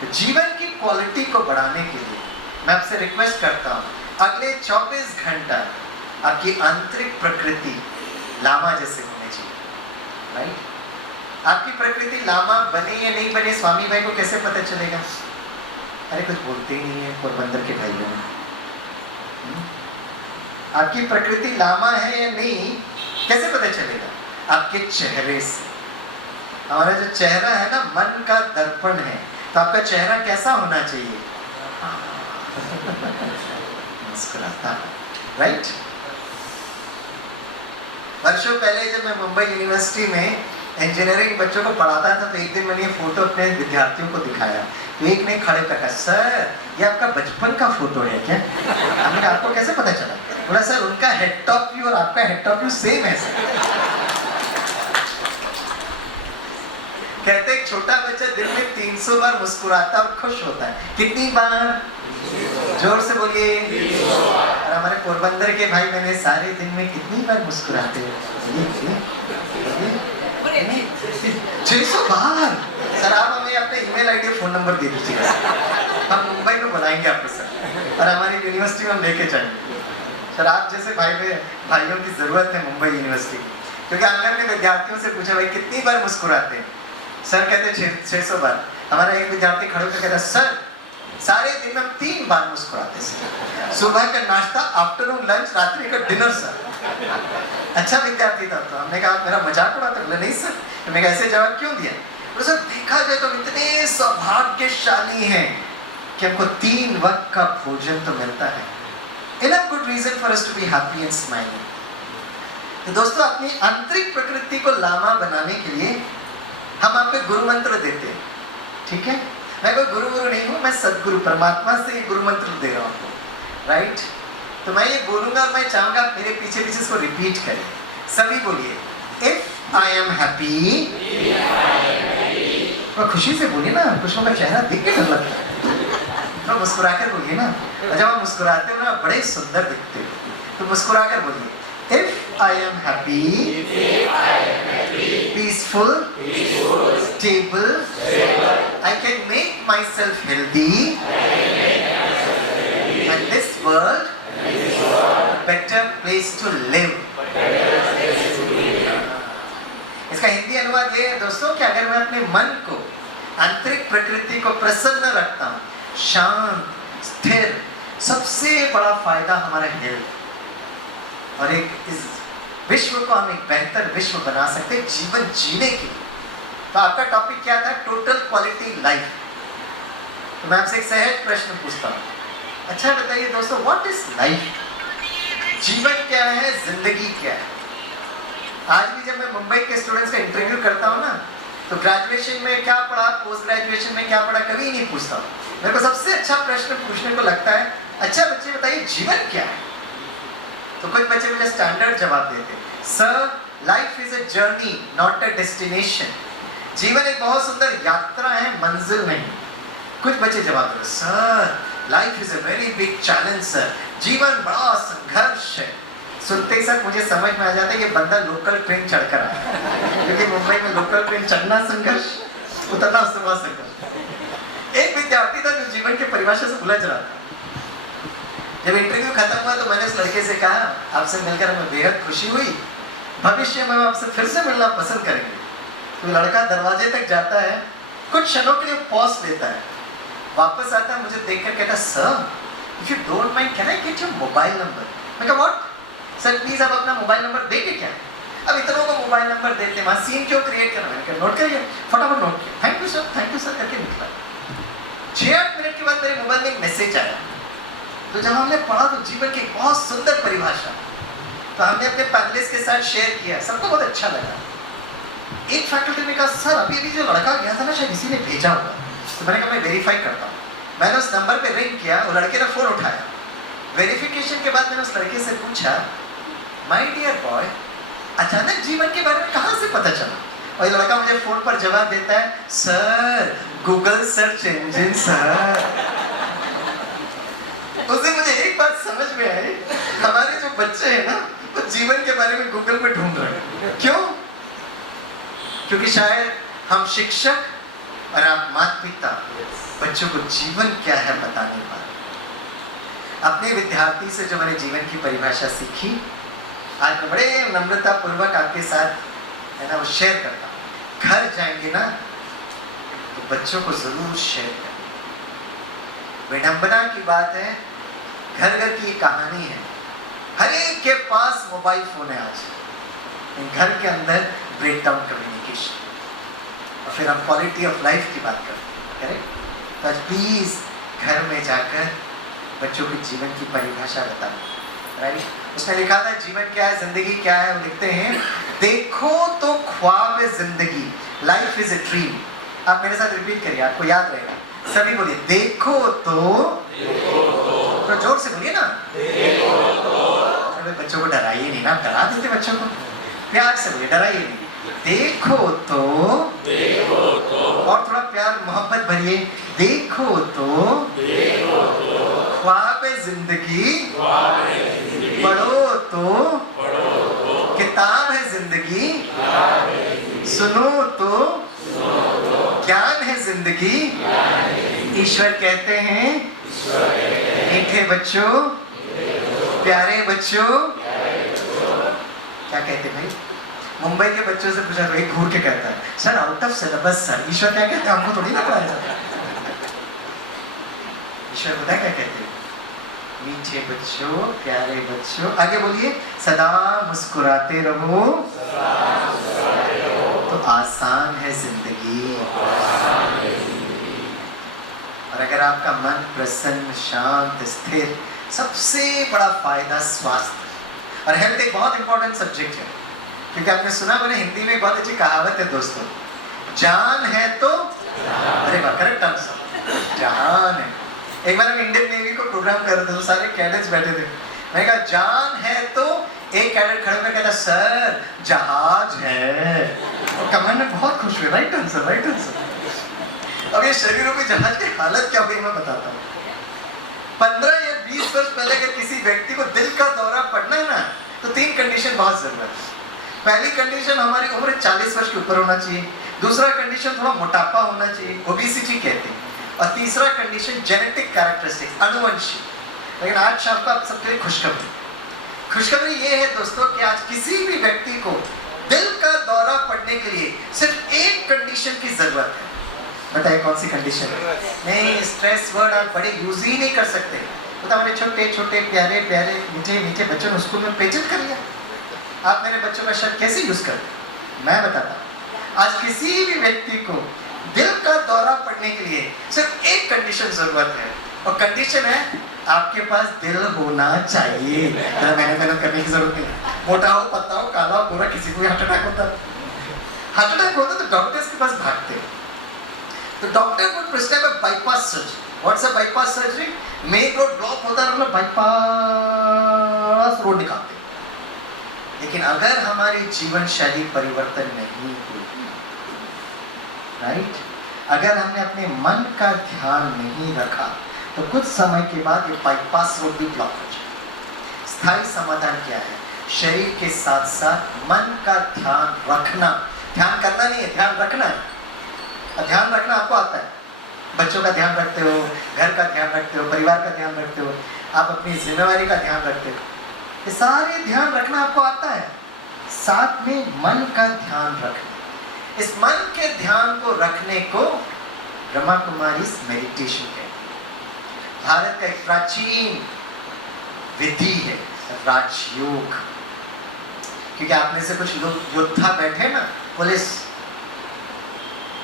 तो जीवन की क्वालिटी को बढ़ाने के लिए मैं आपसे रिक्वेस्ट करता हूँ, अगले 24 घंटा आपकी आंतरिक प्रकृति लामा जैसे होने चाहिए, राइट। आपकी प्रकृति लामा बने या नहीं बने स्वामी भाई को कैसे पता चलेगा? अरे कुछ बोलते ही नहीं है पोरबंदर के भाइयों। आपकी प्रकृति लामा है या नहीं कैसे पता चलेगा? आपके चेहरे से। हमारा जो चेहरा है ना, मन का दर्पण है, तो आपका चेहरा कैसा होना चाहिए? मुस्कुराता, राइट? वर्षों पहले जब मैं मुंबई यूनिवर्सिटी में इंजीनियरिंग बच्चों को पढ़ाता था, तो एक दिन मैंने ये फोटो अपने विद्यार्थियों को दिखाया, तो एक ने खड़े कर कहा, सर ये आपका बचपन का फोटो है क्या? हमने कहा आपको कैसे पता चला? बोला सर उनका हेड टॉप व्यू और आपका हेड टॉप व्यू सेम है सर। कहते एक छोटा बच्चा दिन में 300 बार मुस्कुराता और खुश होता है। कितनी बार? जोर से बोलिए। और हमारे पोरबंदर के भाई मैंने सारे दिन में कितनी बार मुस्कुराते हैं? 600 बार। सर आप हमें अपने ईमेल आईडी और फोन नंबर दे दीजिएगा, हम मुंबई में बुलाएंगे आपको सर, और हमारी यूनिवर्सिटी में हम लेके जाएंगे सर। आप जैसे भाइयों की जरूरत है मुंबई यूनिवर्सिटी की, क्योंकि हमने अपने विद्यार्थियों से पूछा भाई कितनी बार मुस्कुराते हैं? सर कहते 600 बार। हमारा एक विद्यार्थी खड़े होकर कहता सर सारे दिन में हम 3 बार मुस्कुराते सर, सुबह का नाश्ता, आफ्टरनून लंच, रात्रि का डिनर सर। अच्छा विद्यार्थी था। तो हमने कहा मेरा मजाक उड़ाते? बोले नहीं सर। हमने कहा ऐसे जवाब क्यों दिया? तो सर देखा जाए तो इतने सौभाग्यशाली हैं कि हमको 3 वक्त का भोजन तो मिलता है। Enough good reason for us to be happy and smiling. तो दोस्तों अपनी आंतरिक प्रकृति को लामा बनाने के लिए हम आपको गुरु मंत्र देते हैं, ठीक है? मैं कोई गुरु नहीं हूँ, मैं सदगुरु परमात्मा से ये गुरु मंत्र दे रहा हूँ आपको, राइट? तो मैं ये बोलूंगा और मैं चाहूंगा आप मेरे पीछे पीछे इसको रिपीट करें। सभी बोलिए, इफ आई एम हैप्पी। तो खुशी से बोलिए ना, कुछ लोगों का चेहरा देख के डर लगता है। तो मुस्कुरा कर बोलिए ना, और जब आप मुस्कुराते हो ना बड़े सुंदर दिखते हो, तो मुस्कुरा कर बोलिए, if I am happy, peaceful, stable, I can make myself healthy, and this world a better place to live. इसका हिंदी अनुवाद ये है दोस्तों कि अगर मैं अपने मन को, आंतरिक प्रकृति को प्रसन्न रखता हूँ, शांत, स्थिर, सबसे बड़ा फायदा हमारा हेल्थ, और एक इस विश्व को हम एक बेहतर विश्व बना सकते हैं जीवन जीने के लिए। तो आपका टॉपिक क्या था? Total quality life. तो मैं आपसे एक सहज प्रश्न पूछता हूँ, अच्छा बताइए दोस्तों, व्हाट इज लाइफ? जीवन क्या है, जिंदगी क्या है? आज भी जब मैं मुंबई के स्टूडेंट्स का इंटरव्यू करता हूँ ना, तो ग्रेजुएशन में क्या पढ़ा, पोस्ट ग्रेजुएशन में क्या पढ़ा, कभी नहीं पूछता हूँ। मेरे को सबसे अच्छा प्रश्न पूछने को लगता है, अच्छा बच्चे बताइए जीवन क्या है? तो कुछ बच्चे मुझे स्टैंडर्ड जवाब देते, sir life is a journey not a destination. जीवन एक बहुत सुंदर यात्रा है, मंजिल नहीं। कुछ बच्चे जवाब देते, sir life is a very big challenge sir, जीवन बड़ा संघर्ष है। सुनते ही सर मुझे समझ में आ जाता है ये बंदा लोकल ट्रेन चढ़कर आया है, क्योंकि मुंबई में लोकल ट्रेन चढ़ना संघर्ष, उतरना उससे बड़ा संघर्ष। एक विद्यार्थी था जो जीवन के परिभाषा से उलझ रहा था। जब इंटरव्यू खत्म हुआ तो मैंने उस लड़के से कहा, आपसे मिलकर हमें बेहद खुशी हुई, भविष्य में हम आपसे फिर से मिलना पसंद करेंगे। तो लड़का दरवाजे तक जाता है, कुछ क्षणों के लिए पॉज लेता है, वापस आता है, मुझे देखकर कहता, sir if you don't mind can I get your mobile number? मैं कहा व्हाट? सर प्लीज आप अपना मोबाइल नंबर देंगे क्या? अब इतनों को मोबाइल नंबर देते हैं, वहाँ सीन क्यों क्रिएट करना? मैंने कहा नोट करिए, फटाफट नोट किया, थैंक यू सर करके निकला। 6-8 मिनट के बाद मेरे मोबाइल में एक मैसेज आया। तो जब हमने पढ़ा तो जीवन की बहुत सुंदर परिभाषा, तो हमने अपने पैनलिस्ट के साथ शेयर किया, सबको बहुत अच्छा लगा। एक फैकल्टी ने कहा, सर अभी जो लड़का गया था ना शायद इसी ने भेजा होगा। तो मैंने कहा मैं वेरीफाई करता हूँ। मैंने उस नंबर पे रिंग किया, वो लड़के ने फोन उठाया। वेरिफिकेशन के बाद मैंने उस लड़के से पूछा, माय डियर बॉय, अचानक जीवन के बारे में कहाँ से पता चला? और ये लड़का मुझे फोन पर जवाब देता है, sir Google search engine sir. उससे मुझे एक बात समझ में आई, हमारे जो बच्चे हैं ना वो जीवन के बारे में गूगल पे ढूंढ रहे हैं। क्यों? क्योंकि शायद हम शिक्षक और आप माता पिता बच्चों को जीवन क्या है बता नहीं पा रहे। अपने विद्यार्थी से जो मैंने जीवन की परिभाषा सीखी, आज मैं बड़े नम्रता पूर्वक आपके साथ है ना वो शेयर करता हूँ। घर जाएंगे ना तो बच्चों को जरूर शेयर करें। विडंबना की बात है, घर घर की कहानी है, हर एक के पास मोबाइल फोन है आज। घर के अंदर ब्रेकडाउन कम्युनिकेशन, और फिर हम क्वालिटी ऑफ लाइफ की बात करते हैं, करेक्ट? तो आज प्लीज घर में जाकर बच्चों के जीवन की परिभाषा बताना, राइट? उसने लिखा था जीवन क्या है, जिंदगी क्या है। वो लिखते हैं, देखो तो ख्वाब है जिंदगी, लाइफ इज ए ड्रीम। आप मेरे साथ रिपीट करिए, आपको याद रहेगा। सभी बोलिए, देखो तो जोर से बोलिए ना। बच्चों को डराइए नहीं ना, डरा देते बच्चों को। प्यार से बोलिए, डराइए नहीं। देखो तो, और थोड़ा प्यार मोहब्बत भरिए, देखो तो ख्वाब है जिंदगी, पढ़ो तो किताब है जिंदगी, सुनो तो ज्ञान है जिंदगी। ईश्वर कहते हैं, मीठे बच्चों, प्यारे बच्चों। क्या कहते भाई? मुंबई के बच्चों से पूछा तो एक घूर के कहता है, sir out of syllabus sir. ईश्वर क्या कहते हैं? हमको थोड़ी ना पढ़ाया जाता। ईश्वर पता क्या कहते हैं? मीठे बच्चों, प्यारे बच्चों। आगे बोलिए, सदा मुस्कुराते रहो तो आसान है जिंदगी। और अगर आपका मन प्रसन्न, शांत, स्थिर, सबसे बड़ा फायदा स्वास्थ्य। और हेल्थ एक बहुत इंपॉर्टेंट सब्जेक्ट है, क्योंकि आपने सुना, मैंने हिंदी में बहुत अच्छी कहावत है दोस्तों, जान है तो, अरे वाह, करेक्ट आंसर, जान है। एक बार हम इंडियन नेवी को प्रोग्राम कर रहे थे, तो सारे कैडेट्स बैठे थे। मैंने कहा जान है तो, एक कैडेट खड़े होकर कहता सर जहाज है। और कमांड में बहुत खुश हुए, राइट आंसर, राइट आंसर। अब ये शरीरों की जहाज की हालत क्या हुई मैं बताता हूँ। 15 या 20 वर्ष पहले अगर किसी व्यक्ति को दिल का दौरा पड़ना है ना, तो 3 कंडीशन बहुत जरूरत है। पहली कंडीशन, हमारी उम्र 40 वर्ष के ऊपर होना चाहिए। दूसरा कंडीशन, थोड़ा मोटापा होना चाहिए, ओबेसिटी कहते हैं। और तीसरा कंडीशन, जेनेटिक कैरेक्टरिस्टिक्स, अनुवंशिक। लेकिन आज शाम को आप सबके लिए खुशखबरी ये है दोस्तों कि आज किसी भी व्यक्ति को दिल का दौरा पड़ने के लिए सिर्फ एक कंडीशन की जरूरत है। बताइए कौन सी कंडीशन? नहीं, स्ट्रेस वर्ड आप बड़े यूज ही नहीं कर सकते। तो हमारे छोटे छोटे प्यारे प्यारे मीठे मीठे बच्चों ने स्कूल में पेचेंट कर लिया। आप मेरे बच्चों का शब्द कैसे यूज करते? मैं बताता हूँ। आज किसी भी व्यक्ति को दिल का दौरा पड़ने के लिए सिर्फ एक कंडीशन जरूरत है, और कंडीशन है आपके पास दिल होना चाहिए। मेहनत करने की जरूरत नहीं। मोटा हो, पतला हो, काला हो, गोरा, किसी को हार्ट अटैक होता है। हार्ट अटैक होता तो डॉक्टर्स के पास भागते। तो डॉक्टर को प्रिस्क्राइब है bypass surgery. What's a bypass surgery? Main road block होता है, मतलब बाईपास रोड निकालते। लेकिन अगर हमारी जीवन शैली परिवर्तन नहीं हुई, राइट, अगर हमने अपने मन का ध्यान नहीं रखा, तो कुछ समय के बाद ये बाईपास रोड भी ब्लॉक हो जाए। स्थायी समाधान क्या है? शरीर के साथ साथ मन का ध्यान रखना। ध्यान करना नहीं है, ध्यान रखना है। और ध्यान रखना आपको आता है। बच्चों का ध्यान रखते हो, घर का ध्यान रखते हो, परिवार का ध्यान रखते हो, आप अपनी जिम्मेवारी का ध्यान रखते हो। ये सारे ध्यान रखना आपको आता है। साथ में मन का ध्यान रखना। इस मन के ध्यान को रखने को ब्रह्मा कुमारीज मेडिटेशन कहते हैं। भारत का एक प्राचीन विधि है राजयोग। क्योंकि आप में से कुछ लोग योद्धा बैठे ना, पुलिस।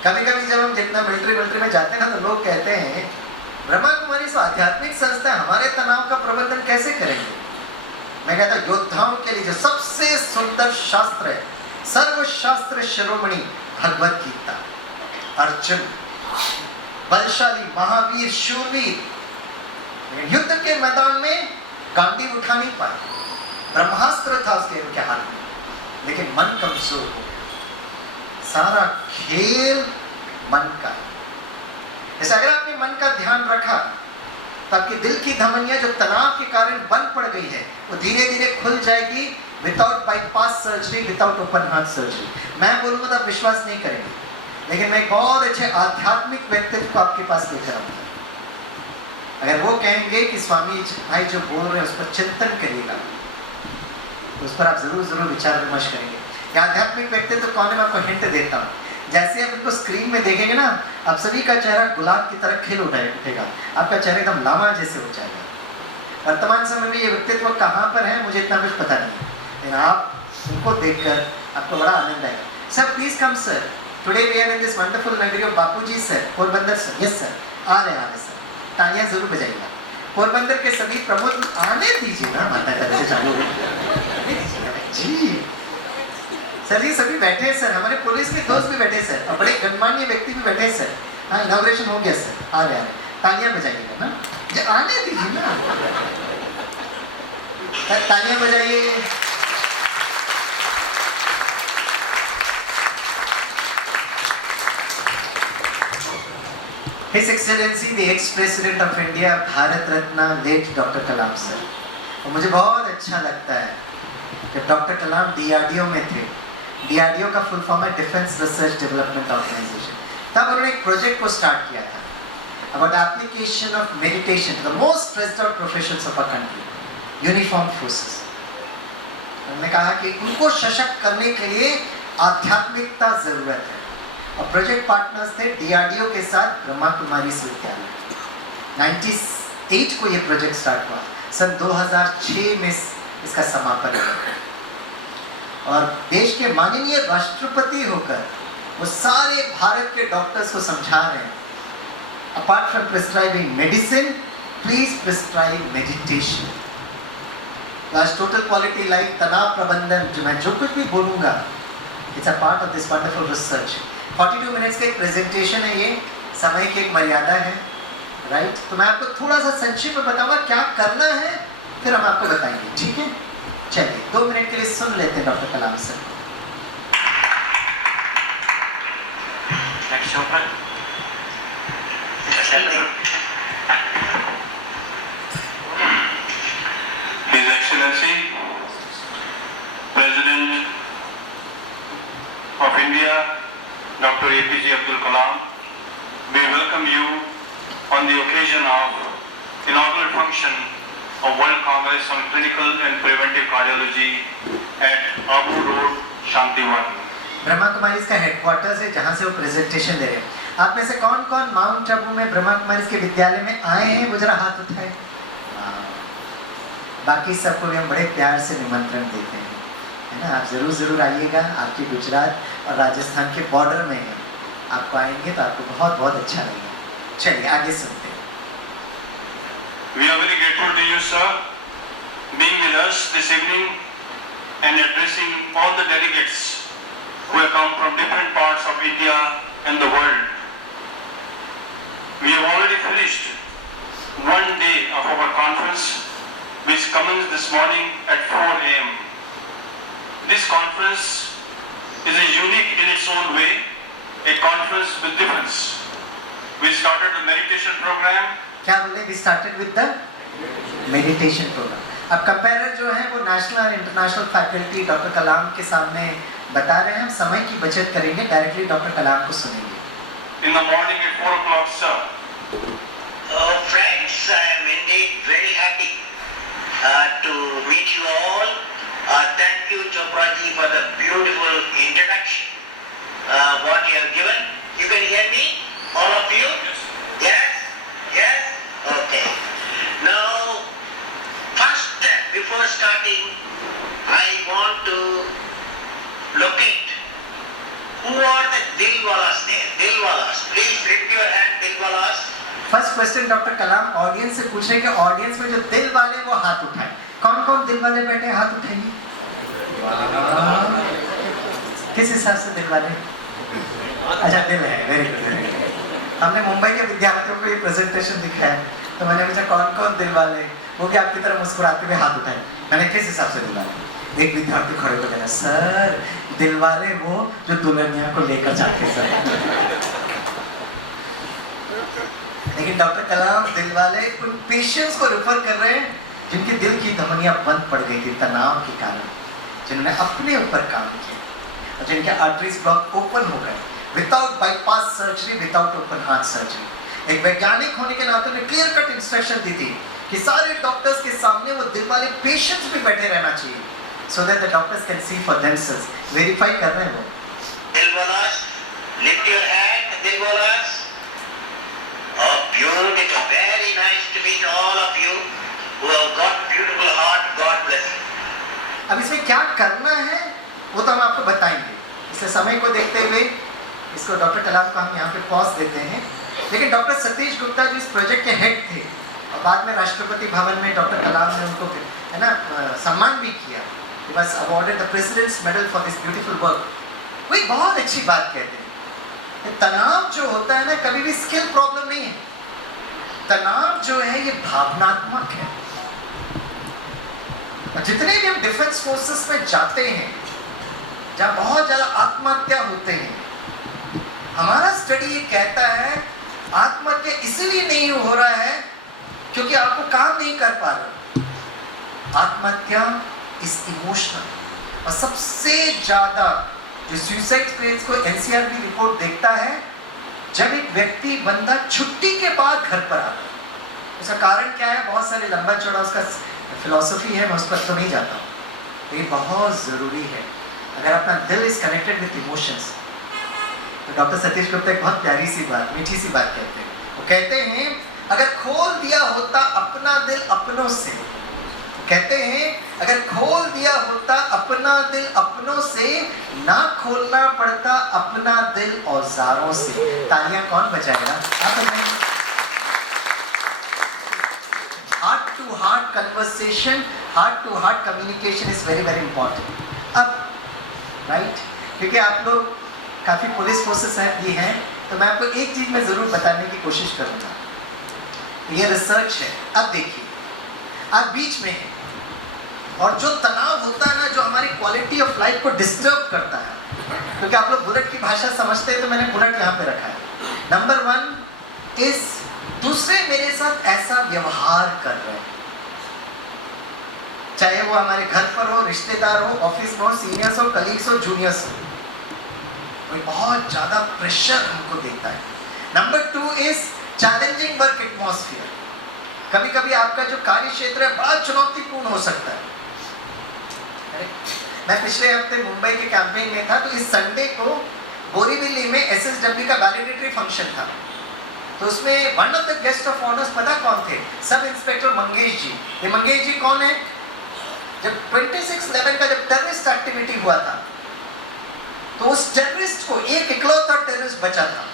कभी कभी जब हम जितना मिलिट्री में जाते हैं ना, तो लोग कहते हैं ब्रह्मा कुमारी से आध्यात्मिक संस्था हमारे तनाव का प्रबंधन कैसे करेंगे? मैं कहता हूँ योद्धाओं के लिए जो सबसे सुंदर शास्त्र है, सर्वशास्त्र शिरोमणि भगवत गीता। अर्जुन बलशाली, महावीर, शूरवीर, युद्ध के मैदान में गांडीव उठा नहीं पाए। ब्रह्मास्त्र था उसके हाथ में, लेकिन मन कमजोर हो गया। सारा खेल मन का है। जैसे अगर आपने मन का ध्यान रखा, तो आपके दिल की धमनियां जो तनाव के कारण बंद पड़ गई है, वो धीरे धीरे खुल जाएगी, without bypass surgery, without open heart surgery. मैं बोलूँगा तो आप विश्वास नहीं करेंगे, लेकिन मैं बहुत अच्छे आध्यात्मिक व्यक्तित्व को आपके पास लेकर आऊंगा। अगर वो कहेंगे कि स्वामी भाई जो बोल रहे हैं उस पर चिंतन करिएगा, तो उस पर आप जरूर विचार विमर्श करेंगे। आध्यात्मिक व्यक्तित्व कौन है, मैं आपको हिंट देता हूँ। जैसे आप इनको स्क्रीन में देखेंगे ना, आप सभी का चेहरा गुलाब की तरह खिल उठेगा, आपका चेहरा एकदम लामा जैसे हो जाएगा। वर्तमान समय में ये व्यक्तित्व कहाँ पर है मुझे इतना कुछ पता नहीं, लेकिन आप उनको देखकर आपको बड़ा आनंद आएगा। Sir please come sir, today we are in this wonderful नगरी of Bapuji sir, Porbandar sir. Yes sir, आ रहे सर, तालियां जरूर बजाइएगा। पोरबंदर के सभी प्रमुख आने दीजिए ना, माता का चालू जी। सर जी सभी बैठे हैं सर, हमारे पुलिस के दोस्त भी बैठे सर, और बड़े गणमान्य व्यक्ति भी बैठे सर। हाँ, इनॉग्रेशन हो गया सर, आ रहे तालियां बजाइएगा ना, जो आने दीजिए ना, तालियां बजाइए। His Excellency the ex-president of India, Bharat Ratna late doctor Kalam sir. और मुझे बहुत अच्छा लगता है जब डॉक्टर कलाम DRDO में थे, DRDO का फुल फॉर्म है डिफेंस रिसर्च डेवलपमेंट ऑर्गेनाइजेशन, तब उन्होंने एक प्रोजेक्ट को स्टार्ट किया था about application of meditation to the most stressed out professions of our country, uniformed forces। उन्होंने कहा कि उनको सशक्त करने के लिए आध्यात्मिकता जरूरत है, और प्रोजेक्ट पार्टनर्स थे DRDO के साथ ब्रह्मा कुमारी विश्वविद्यालय। 98 को ये प्रोजेक्ट स्टार्ट हुआ, सन 2006 में इसका समापन हुआ, और देश के माननीय राष्ट्रपति होकर वो सारे भारत के डॉक्टर्स को समझा रहे हैं, apart from prescribing medicine, please prescribe meditation. आज टोटल क्वालिटी लाइफ, तनाव प्रबंधन, जो कुछ भी बोलूँगा, it's a part of this wonderful research. 42 minutes का एक प्रेजेंटेशन है, ये समय की एक मर्यादा है, राइट। तो मैं आपको थोड़ा सा संक्षिप्त में बताऊंगा क्या करना है, फिर हम आपको बताएंगे, ठीक है। चलिए 2 मिनट के लिए सुन लेते हैं doctor Kalam sir. His Excellency President of India Dr. APJ Abdul Kalam, we welcome you on the occasion of inaugural function of World Congress on Clinical and Preventive Cardiology at Abu Road, Shantiwan। Brahma Kumari का headquarters है जहाँ से वो presentation दे रहे हैं। आप में से कौन कौन माउंट आबू में ब्रह्मा कुमारी के विद्यालय में आए हैं, वो जरा हाथ उठाए। बाकी सबको भी हम बड़े प्यार से निमंत्रण देते हैं, है ना। आप जरूर आइएगा, आपके गुजरात और राजस्थान के बॉर्डर में है, आपको आएंगे तो आपको बहुत बहुत अच्छा लगेगा। चलिए आगे सुनते हैं। We are very grateful to you, sir, being with us this evening and addressing all the delegates who have come from different parts of India and the world. We have already finished one day of our conference, which commenced this morning at 4 a.m. This conference is a unique in its own way, a conference with difference. We started the meditation program. क्या बोले? We started with the meditation program. अब कंपेरर जो है वो national और international faculty doctor कलाम के सामने बता रहे हैं। हम समय की बचत करेंगे, डायरेक्टली डॉक्टर कलाम को सुनेंगे। In the morning at 4 o'clock, sir. Friends, I am indeed very happy to meet you all. Thank you, Chopra ji, for the beautiful introduction. What you have given. You can hear me, all of you? Yes? Yes? Okay. Now, first, before starting, I want to locate who are the Dilwalas there. Dilwalas. Please lift your hand, Dilwalas. First question doctor Kalam audience से पूछ रहे कि audience में जो दिल वाले वो हाथ उठाए। कौन कौन दिल वाले बैठे, हाथ उठाइए। किस हिसाब से दिल वाले? अच्छा दिल है, वेरी गुड। हमने मुंबई के विद्यार्थियों को ये प्रेजेंटेशन दिखाया तो मैंने पूछा कौन कौन दिल वाले, वो भी आपकी तरह मुस्कुराते हुए हाथ उठाए। मैंने किस हिसाब से दिल वाले? एक विद्यार्थी खड़े होकर कहना सर दिल वाले वो जो दुल्हनिया को लेकर जाते सर। लेकिन डॉक्टर कलाम दिल वाले उन पेशेंट्स को रेफर कर रहे हैं जिनके दिल की धमनियां बंद पड़ गई थी तनाव के कारण, जिन्होंने अपने ऊपर काम किया और जिनके आर्टरीज ब्लॉक ओपन हो गए without bypass surgery, without open heart surgery. एक वैज्ञानिक होने के नाते उन्हें क्लियर कट इंस्ट्रक्शन दी थी कि सारे डॉक्टर्स के सामने वो दिल वाले पेशेंट्स भी बैठे रहना चाहिए, so that the doctors can see for themselves। Verify कर रहे हैं वो। Dilwalas, lift your hand and then bowl us. Oh, beautiful. Very nice to meet all of you who have got beautiful heart. God bless you. अब इसमें क्या करना है वो तो हम आपको बताएंगे, इसलिए समय को देखते हुए इसको डॉक्टर कलाम को हम यहाँ पे पॉज देते हैं। लेकिन डॉक्टर सतीश गुप्ता जो इस प्रोजेक्ट के हेड थे और बाद में राष्ट्रपति भवन में डॉक्टर कलाम ने उनको है ना सम्मान भी किया, he was awarded the President's Medal for this beautiful work। वो एक बहुत अच्छी बात कहते हैं, तनाव जो होता है ना कभी भी स्किल प्रॉब्लम नहीं है, तनाव जो है ये भावनात्मक है। जितने भी हम डिफेंस फोर्सेस में जाते हैं जहाँ बहुत ज़्यादा आत्महत्या होते हैं, हमारा स्टडी ये कहता है आत्महत्या इसलिए नहीं हो रहा है क्योंकि आपको काम नहीं कर पा रहे, आत्महत्या इज इमोशनल। और सबसे ज़्यादा जो सुसाइड रेट्स को एनसीआरबी रिपोर्ट देखता है जब एक व्यक्ति बंदा छुट्टी के बाद घर पर आता है। उसका कारण क्या है, बहुत सारे लंबा चौड़ा उसका फिलॉसफी है, मैं उस पर तो नहीं जाता हूँ, तो ये बहुत ज़रूरी है। अगर अपना दिल इज कनेक्टेड विथ इमोशंस, तो डॉक्टर सतीश गुप्ता एक बहुत प्यारी सी बात, मीठी सी बात कहते हैं। वो कहते हैं अगर खोल दिया होता अपना दिल अपनों से, कहते हैं अगर खोल दिया होता अपना दिल अपनों से, ना खोलना पड़ता अपना दिल औजारों से। तालियां कौन बजाएगा? आप बजाएंगे। Heart to heart conversation, heart to heart communication is very very important. अब राइट, क्योंकि आप लोग काफ़ी पुलिस फोर्सेस भी हैं, तो मैं आपको एक चीज़ में ज़रूर बताने की कोशिश करूँगा, ये रिसर्च है। अब देखिए आप बीच में हैं और जो तनाव होता है ना, जो हमारी क्वालिटी ऑफ लाइफ को डिस्टर्ब करता है, क्योंकि आप लोग बुलेट की भाषा समझते हैं तो मैंने बुलेट यहाँ पे रखा है। नंबर 1 इज दूसरे मेरे साथ ऐसा व्यवहार कर रहे हैं, चाहे वो हमारे घर पर हो, रिश्तेदार हो, ऑफिस में हो, सीनियर्स हो, कलीग्स हो, जूनियर्स हो, वो बहुत ज्यादा प्रेशर हमको देता है। Number 2 is challenging work atmosphere. कभी कभी आपका जो कार्य क्षेत्र है बड़ा चुनौतीपूर्ण हो सकता है। मैं पिछले हफ्ते मुंबई के कैंपेन में था, तो इस संडे को बोरीवली में एसएसडब्ल्यू का वैलिडेटरी फंक्शन था, तो उसमें one of the guest of honours पता कौन थे? सब इंस्पेक्टर मंगेश जी। ये मंगेश जी कौन है? जब 26/11 का जब टेररिस्ट एक्टिविटी हुआ था, तो उस टेररिस्ट को एक इकलौता टेररिस्ट बचा था,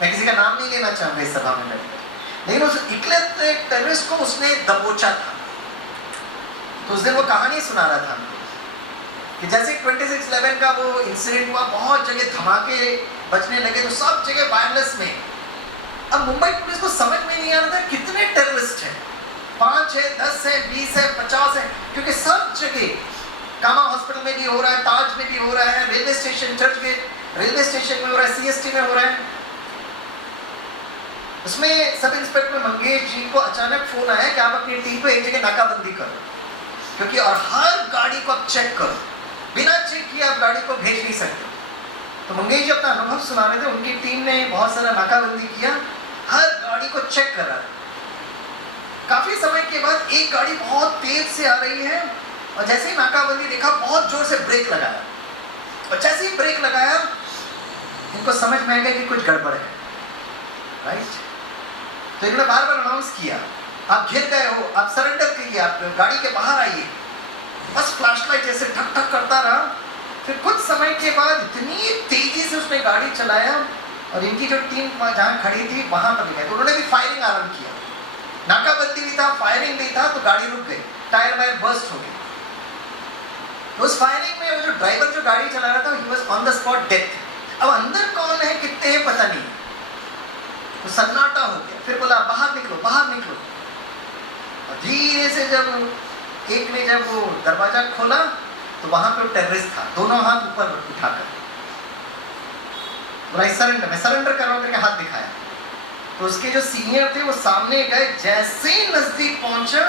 मैं किसी का नाम नहीं लेना चाहूंगा इस सभा में बैठकर, लेकिन उस इकलौते टेररिस्ट को उसने दबोचा था। तो उस दिन वो कहानी सुना रहा था हमको कि जैसे 26/11 का वो इंसिडेंट हुआ, बहुत जगह धमाके बजने लगे, तो सब जगह वायरलेस में। अब मुंबई पुलिस को समझ में नहीं आ रहा था कितने टेररिस्ट हैं, 5 है, 10 है, 20 है, 50 है, क्योंकि सब जगह कामा हॉस्पिटल में भी हो रहा है, ताज में भी हो रहा है, railway station, Churchgate railway station में हो रहा है, सीएसटी में हो रहा है। उसमें सब इंस्पेक्टर मंगेश जी को अचानक फोन आया कि आप अपनी टीम को एक जगह नाकाबंदी करो, क्योंकि और हर गाड़ी को आप चेक करो, बिना चेक किए आप गाड़ी को भेज नहीं सकते। तो मंगेश जी अपना अनुभव सुना रहे थे, उनकी टीम ने बहुत सारा नाकाबंदी किया, हर गाड़ी को चेक करा। काफी समय के बाद एक गाड़ी बहुत तेज से आ रही है, और जैसे ही नाकाबंदी देखा बहुत जोर से ब्रेक लगाया, और जैसे ही ब्रेक लगाया इनको समझ में आ गया कि कुछ गड़बड़ है, राइट। तो इन्होंने बार बार अनाउंस किया, आप घिर गए हो, आप सरेंडर कीजिए, आप गाड़ी के बाहर आइए। बस फ्लैशलाइट जैसे ठक ठक करता रहा। फिर कुछ समय के बाद इतनी तेजी से उसने गाड़ी चलाया, और इनकी जो टीम जहाँ खड़ी थी वहां पर गए, तो उन्होंने भी फायरिंग आरंभ किया। नाकाबंदी भी था, फायरिंग भी था, तो गाड़ी रुक गई, टायर वायर बर्स्ट हो गई। तो उस फायरिंग में वो जो ड्राइवर जो गाड़ी चला रहा था, he was on the spot death. अब अंदर कौन है, कितने हैं पता नहीं, तो सन्नाटा हो गया। फिर बोला बाहर निकलो, बाहर निकलो। और धीरे से जब एक ने जब वो दरवाजा खोला, तो वहां पे टेररिस्ट था, दोनों हाथ ऊपर उठाकर बोला सरेंडर, मैं सरेंडर कर रहा हूं करके हाथ दिखाया। तो उसके जो सीनियर थे वो सामने गए, जैसे ही नजदीक पहुंचा,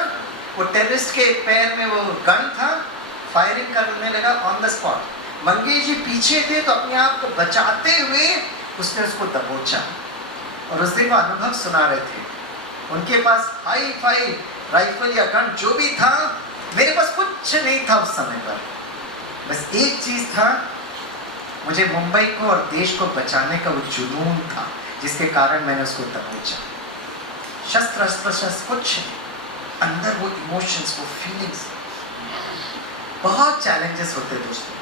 वो टेररिस्ट के पैर में वो गन था, फायरिंग करने लगा ऑन द स्पॉट। मंगेश जी पीछे थे, तो अपने आप को बचाते हुए उसने उसको दबोचा। और उस दिन वो अनुभव सुना रहे थे, उनके पास हाई फाई राइफल या गन जो भी था, मेरे पास कुछ नहीं था उस समय पर, बस एक चीज था, मुझे मुंबई को और देश को बचाने का वो जुनून था जिसके कारण मैंने उसको दबोचा। शस्त्र अस्त्र शस्त्र कुछ नहीं, अंदर वो इमोशंस, वो फीलिंग्स। बहुत चैलेंजेस होते दोस्तों,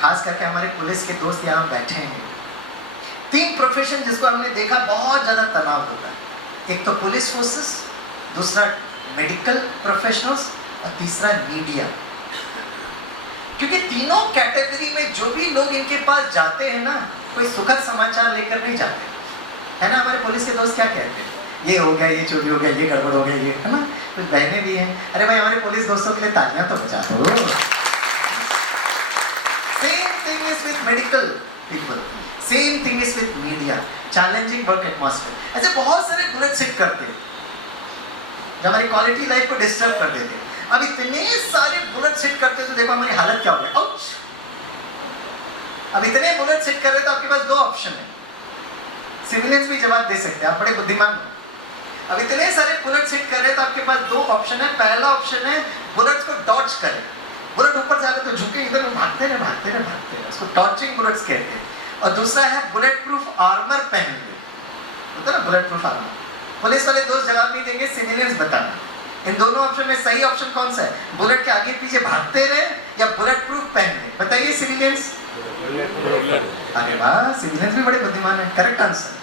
खास करके हमारे पुलिस के दोस्त यहाँ बैठे हैं। 3 प्रोफेशन जिसको हमने देखा बहुत ज़्यादा तनाव होता है। एक तो पुलिस फोर्सेस, दूसरा मेडिकल प्रोफेशनल्स और तीसरा मीडिया। क्योंकि तीनों कैटेगरी में जो भी लोग इनके पास जाते हैं ना, कोई सुखद समाचार लेकर नहीं जाते, है ना। हमारे पुलिस के दोस्त क्या कहते हैं, ये हो गया, ये चोरी हो गया, ये गड़बड़ हो गया, ये, है ना। कुछ बहनें भी हैं, अरे भाई हमारे पुलिस दोस्तों के लिए तालियां तो बजा दो। Same thing is with medical people, same thing is with media. Challenging work atmosphere. ऐसे बहुत सारे बुलेट्स हिट करते हैं जो हमारी क्वालिटी लाइफ को डिस्टर्ब कर देते हैं। अब इतने सारे बुलेट्स हिट करते हैं तो देखो हमारी हालत क्या हो गई, आउच। अब इतने बुलेट्स हिट कर रहे तो आपके पास 2 ऑप्शन है, सिविलियंस भी जवाब दे सकते हैं, आप बड़े बुद्धिमान हो। अब इतने सारे बुलेट्स हिट कर रहे तो आपके पास 2 ऑप्शन है। पहला ऑप्शन है बुलेट्स को डॉज करें, बुलेट ऊपर से आ गए तो झुके इधर में भागते रहे, उसको डॉजिंग बुलेट्स कहते हैं। और दूसरा है बुलेट प्रूफ आर्मर पहन ले, होता है ना बुलेट प्रूफ आर्मर। पुलिस वाले दोस्त जवाब नहीं देंगे, सिविलियंस बताना इन दोनों ऑप्शन में सही ऑप्शन कौन सा है, बुलेट के आगे पीछे भागते रहे या बुलेट प्रूफ पहन ले। बताइए सिविलियंस। अरे वाह, सिविलियंस भी बड़े बुद्धिमान है, करेक्ट आंसर।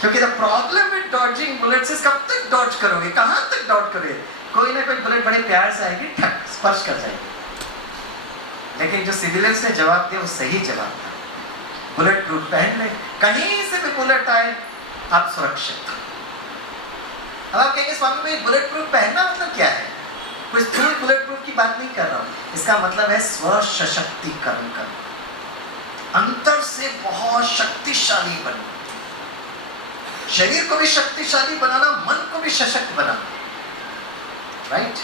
क्योंकि the problem with dodging bullets is कब तक डॉज करोगे, कहां तक डॉज करोगे। कोई ना कोई बुलेट बड़े प्यार से आएगी, ठक स्पर्श कर जाएगी। लेकिन जो सिविलियंस ने जवाब दिया वो सही जवाब था, बुलेट प्रूफ पहन ले, कहीं से भी बुलेट आए आप सुरक्षित। अब आप कहेंगे स्वामी में बुलेट प्रूफ पहनना मतलब क्या है, कोई स्थूल बुलेट प्रूफ की बात नहीं कर रहा हूं। इसका मतलब है स्व सशक्तिकरण करना, अंतर से बहुत शक्तिशाली बनना, शरीर को भी शक्तिशाली बनाना, मन को भी सशक्त बनाना, राइट।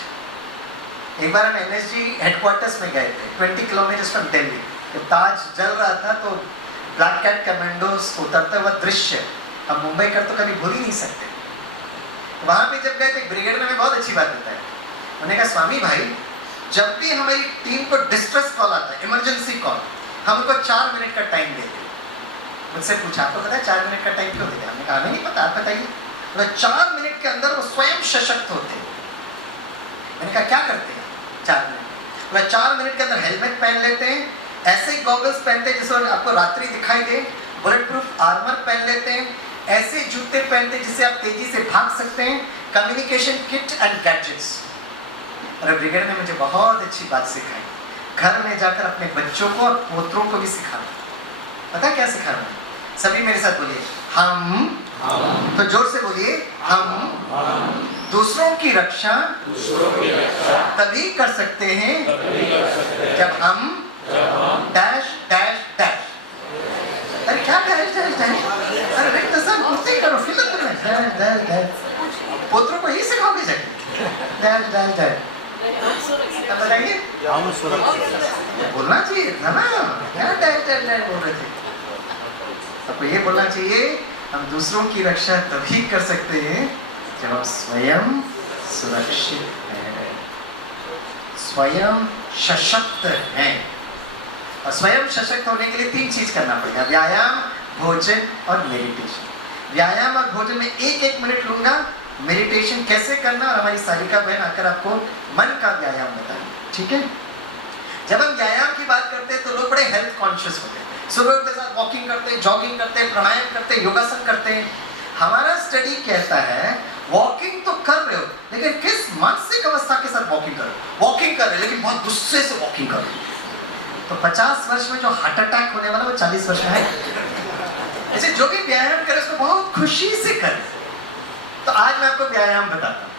एक बार हम एनएसजी हेडक्वार्टर्स में गए थे, 20 किलोमीटर फ्रॉम दिल्ली। तो ताज जल रहा था तो ब्लैक कैट कमांडोज उतरता हुआ दृश्य हम मुंबई कर तो कभी भूल ही नहीं सकते। वहां पे जब गए तो ब्रिगेड में हमें बहुत अच्छी बात बताई। उन्होंने कहा स्वामी भाई, जब भी हमारी टीम को डिस्ट्रेस कॉल आता है, इमरजेंसी कॉल, हम उनको 4 मिनट का टाइम देते हैं। मुझसे पूछा आपको पता है 4 मिनट का टाइम क्यों देते हैं? हमने कहा नहीं पता, आप बताइए। तो 4 मिनट के अंदर वो स्वयं सशक्त होते हैं। मैंने कहा क्या करते हैं 4 मिनट? तो 4 मिनट के अंदर हेलमेट पहन लेते हैं, ऐसे गॉगल्स पहनते हैं जिससे आपको रात्रि दिखाई दे, बुलेट प्रूफ आर्मर पहन लेते हैं, ऐसे जूते पहनते हैं जिससे आप तेजी से भाग सकते हैं, कम्युनिकेशन किट एंड गैजेट्स। और ब्रिगेड ने मुझे बहुत अच्छी बात सिखाई, घर में जाकर अपने बच्चों को और पोतरों को भी सिखाना। पता क्या सिखा रहा हूं? सभी मेरे साथ बोलिए, हम, तो जोर से बोलिए, हम दूसरों की रक्षा तभी कर सकते हैं जब हम डैश डैश डैश। अरे क्या डैश डैश डैश? अरे रिक्त सब कुर्सी करो, फिल्म में डैश डैश डैश। पोतरों को ही सिखाओगे जाके डैश डैश डैश। अब बताइए, बोलना चाहिए था ना, क्या डैश डैश डैश बोल रहे थे? आपको ये बोलना चाहिए, हम दूसरों की रक्षा तभी कर सकते हैं जब हम स्वयं सुरक्षित हैं, स्वयं सशक्त हैं। और स्वयं सशक्त होने के लिए 3 चीज करना पड़ेगा, व्यायाम, भोजन और मेडिटेशन। व्यायाम और भोजन में 1-1 मिनट लूंगा, मेडिटेशन कैसे करना और हमारी सारिका बहन आकर आपको मन का व्यायाम बताएंगे, ठीक है। जब हम व्यायाम की बात करते हैं तो लोग बड़े हेल्थ कॉन्शियस होते हैं, सुबह के साथ वॉकिंग करते हैं, जॉगिंग करते हैं, प्राणायाम करते हैं, योगासन करते हैं। हमारा स्टडी कहता है वॉकिंग तो कर रहे हो लेकिन किस मानसिक अवस्था के साथ वॉकिंग कर रहे हो? वॉकिंग कर रहे हो लेकिन बहुत गुस्से से वॉकिंग कर रहे हो। तो 50 वर्ष में जो हार्ट अटैक होने वाला वो 40 वर्ष में है। ऐसे जो भी व्यायाम करे उसको बहुत खुशी से करे। तो आज मैं आपको व्यायाम बताता हूँ,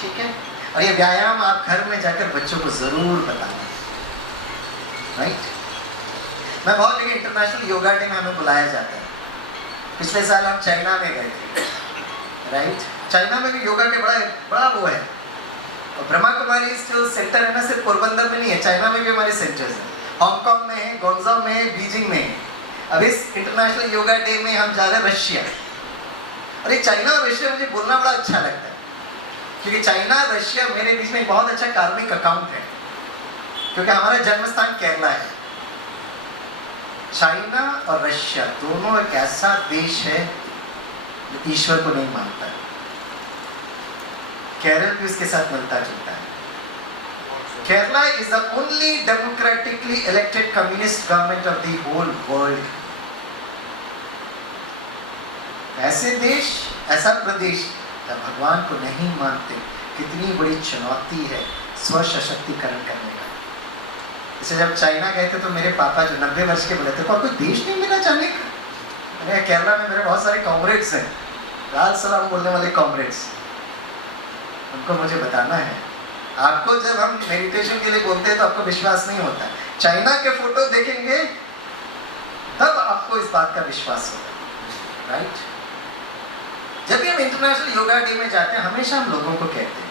ठीक है। और ये व्यायाम आप घर में जाकर बच्चों को जरूर बताना, राइट। मैं बहुत जगह इंटरनेशनल योगा डे में हमें बुलाया जाता है। पिछले साल हम चाइना में गए थे, राइट। चाइना में भी योगा के बड़ा वो है। और ब्रह्मा कुमारी जो सेंटर है ना, सिर्फ पोरबंदर में नहीं है, चाइना में भी हमारे सेंटर्स हैं। हांगकांग में है, गोंजाओ में है, बीजिंग में है। अब इस इंटरनेशनल योगा डे में हम जा रहे हैं रशिया। अरे चाइना और रशिया मुझे बोलना बड़ा अच्छा लगता है, क्योंकि चाइना रशिया मेरे बीच में बहुत अच्छा कार्मिक अकाउंट है, क्योंकि हमारा जन्म स्थान केरला है। चाइना और रशिया दोनों एक ऐसा देश है जो ईश्वर को नहीं मानता। केरल भी उसके साथ मिलता जुलता है। Kerala is the only democratically elected communist government of the whole world. ऐसे देश, ऐसा प्रदेश जब भगवान को नहीं मानते, कितनी बड़ी चुनौती है स्व सशक्तिकरण करने का। जैसे जब चाइना गए थे तो मेरे पापा जो 90 वर्ष के बोले थे, और कोई देश नहीं मिला जाने का। मैंने केरला में मेरे बहुत सारे कॉमरेड्स हैं, लाल सलाम बोलने वाले कॉमरेड्स, उनको मुझे बताना है। आपको जब हम मेडिटेशन के लिए बोलते हैं तो आपको विश्वास नहीं होता। चाइना के फोटो देखेंगे तब आपको इस बात का विश्वास होगा, राइट? जब भी हम इंटरनेशनल योगा डे में जाते हैं, हमेशा हम लोगों को कहते हैं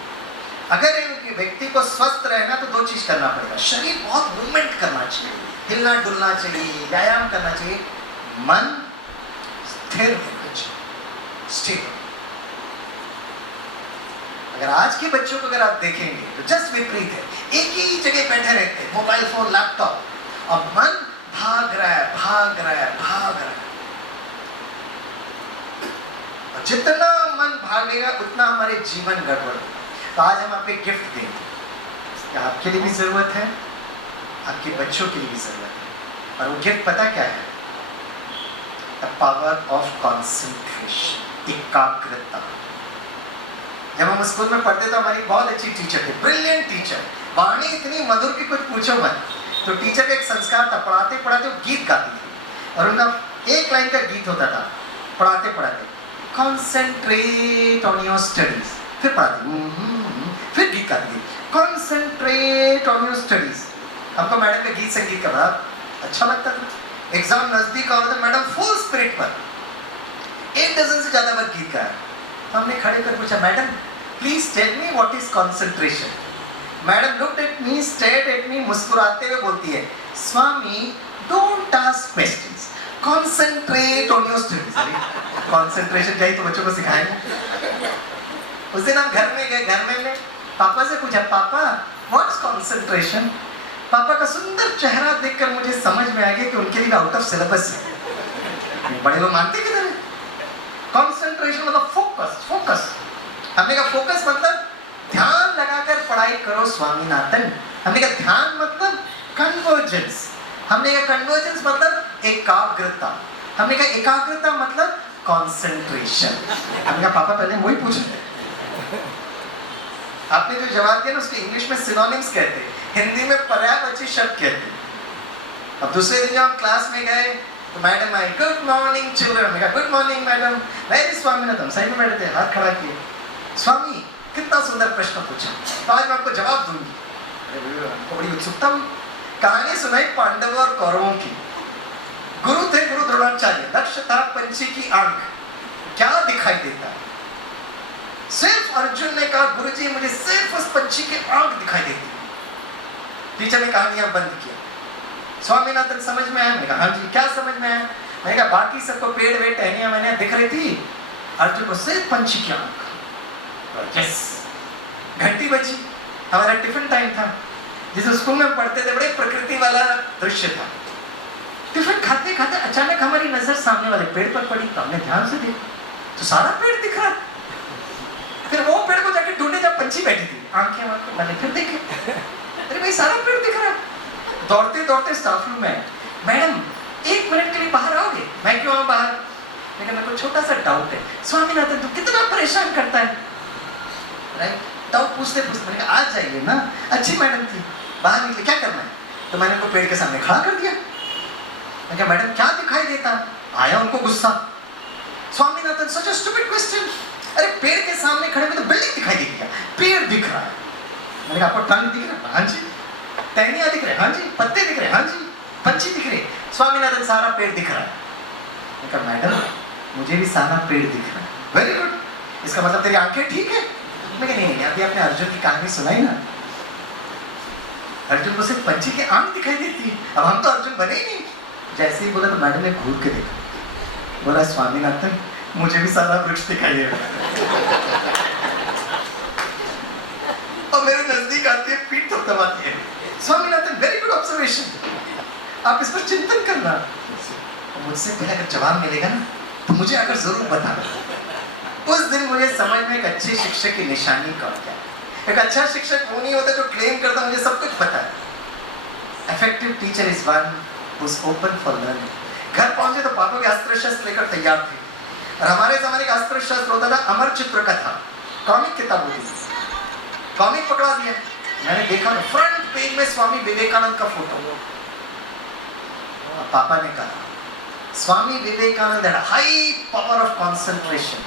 अगर एक व्यक्ति को स्वस्थ रहना तो 2 चीज करना पड़ेगा। शरीर बहुत मूवमेंट करना चाहिए, हिलना डुलना चाहिए, व्यायाम करना चाहिए, मन स्थिर होना चाहिए, स्टेबल। अगर आज के बच्चों को अगर आप देखेंगे तो जस्ट विपरीत है, एक ही जगह बैठे रहते हैं, मोबाइल फोन, लैपटॉप, और मन भाग रहा है, भाग रहा है, भाग रहा है। और जितना मन भागेगा उतना हमारे जीवन गड़बड़ होगा। तो आज हम आपको गिफ्ट देंगे, आपके लिए भी जरूरत है, आपके बच्चों के लिए भी जरूरत है। और वो गिफ्ट पता क्या है? द पावर ऑफ कॉन्सेंट्रेशन, एकाग्रता। जब हम स्कूल में पढ़ते तो हमारी बहुत अच्छी टीचर थी, ब्रिलियंट टीचर, वाणी इतनी मधुर की कुछ पूछो मत। तो टीचर का एक संस्कार था, पढ़ाते पढ़ाते वो गीत गाती थी, और उनका एक लाइन का गीत होता था, पढ़ाते पढ़ाते कॉन्सेंट्रेट ऑन योर स्टडीज, फिर पढ़ाती, फिर गीत गाती थी, कॉन्सेंट्रेट ऑन योर स्टडीज। हमको मैडम का गीत संगीत का बड़ा अच्छा लगता था। एग्जाम नजदीक आ रहा था, मैडम फुल स्पिरिट पर 1 डज़न से ज्यादा बार गीत गाया। तो हमने खड़े कर पूछा, madam please tell me what is concentration. Madam looked at me, stared at me, मुस्कुराते हुए बोलती है, Swami don't ask questions, concentrate on your studies. Concentration चाहिए तो बच्चों को सिखाएंगे। उस दिन हम घर में गए, घर में ने पापा से पूछा, पापा व्हाट इज कंसंट्रेशन। पापा का सुंदर चेहरा देखकर मुझे समझ में आ गया कि उनके लिए आउट ऑफ सिलेबस है। बड़े लोग मानते किधर है? कंसंट्रेशन मतलब फोकस, फोकस। हमने कहा फोकस मतलब ध्यान लगाकर पढ़ाई करो स्वामीनाथन। हमने कहा ध्यान मतलब कन्वर्जेंस। हमने कहा कन्वर्जेंस मतलब एकाग्रता। हमने कहा एकाग्रता मतलब कंसंट्रेशन। हमने कहा पापा पहले वही पूछ रहे, आपने जो जवाब दिया ना उसके इंग्लिश में सिनोनिम्स कहते हैं, हिंदी में पर्यायवाची शब्द कहते हैं। अब दूसरे दिन जब हम क्लास में गए तो मैडम आई, गुड मॉर्निंग चिल्ड्रन। मैं कहा good morning madam. Very Swaminathan, सही में बैठे थे, हाथ खड़ा किए, स्वामी कितना सुंदर प्रश्न पूछा, तो आज मैं आपको जवाब दूंगी। अरे हमको बड़ी उत्सुकता हुई। कहानी सुनाई पांडवों और कौरवों की। गुरु थे गुरु द्रोणाचार्य, दक्ष था पंछी की आंख, क्या दिखाई देता? सिर्फ अर्जुन ने कहा, गुरुजी मुझे सिर्फ उस पंछी की आंख दिखाई देती। टीचर ने कहानियां बंद किया। स्वामीनाथन समझ में आया? मैंने कहा हाँ जी। क्या समझ में आया? मैंने कहा बाकी सबको पेड़ वेड़ टहनियां मैंने दिख रही थी, अर्जुन को सिर्फ पंछी की आंख। यस, घंटी बजी, हमारा टिफिन टाइम था। जिस स्कूल में पढ़ते थे बड़े प्रकृति वाला दृश्य था। टिफिन खाते खाते अचानक हमारी नजर सामने वाले पेड़ पर पड़ी, तो हमने ध्यान से देखा तो सारा पेड़ दिख रहा। फिर वो पेड़ को जाके ढूंढे जब पंछी बैठी थी, आंखें मैंने फिर देखे, अरे भाई सारा पेड़ दिख रहा। दौड़ते दौड़ते स्टाफ रूम में, मैडम 1 मिनट के लिए बाहर आओगे? मैं क्यों आऊं बाहर? लेकिन मेरे को छोटा सा डाउट है, स्वामीनाथन तू कितना परेशान करता है, राइट? डाउट पूछते पूछते मैंने कहा आ जाइए ना। अच्छी मैडम थी, बाहर निकले, क्या करना है? तो मैंने उनको पेड़ के सामने खड़ा कर दिया। मैं कहा मैडम क्या दिखाई देता? आया उनको गुस्सा, स्वामीनाथन सच अ स्टूपिड क्वेश्चन। अरे पेड़ के सामने खड़े में तो बिल्डिंग दिखाई देती है, पेड़ दिख रहा है। मैंने कहा आपको टंग दिख रहा है? हाँ जी। टहनियां दिख रहे? हाँ जी। पत्ते दिख रहे? हाँ जी। पंछी दिख रहे? स्वामीनाथन सारा पेड़ दिख रहा है। मैंने कहा मैडम मुझे भी सारा पेड़ दिख रहा है। वेरी गुड, इसका मतलब तेरी आंखें ठीक है। मैं कहा नहीं, अभी आपने अर्जुन की कहानी सुनाई ना, अर्जुन को सिर्फ पंछी की आंख दिखाई देती है, अब हम तो अर्जुन बने ही नहीं। जैसे ही बोला तो मैडम ने घूर के देखा, बोला स्वामीनाथन मुझे भी सारा वृक्ष दिखाई दे रहा। और मेरे नजदीक आती है, पीठ थपथपाती है। Swaminathan very good observation. आप इस पर चिंतन करना। मुझसे पहले अगर जवाब मिलेगा ना तो मुझे आकर जरूर बताना। उस दिन मुझे समझ में एक अच्छे शिक्षक की निशानी कौन क्या है। एक अच्छा शिक्षक वो नहीं होता जो क्लेम करता मुझे सब कुछ पता है। Effective teacher is one who is open for learning. घर पहुंचे तो पापा के अस्त्र शस्त्र लेकर तैयार थे, और हमारे जमाने का अस्त्र शस्त्र होता था अमर चित्र कथा, कॉमिक किताब होती थी। कॉमिक पकड़ा दिया, मैंने देखा ना फ्रंट पेज में स्वामी विवेकानंद का फोटो। पापा ने कहा Swami Vivekananda had high power of concentration,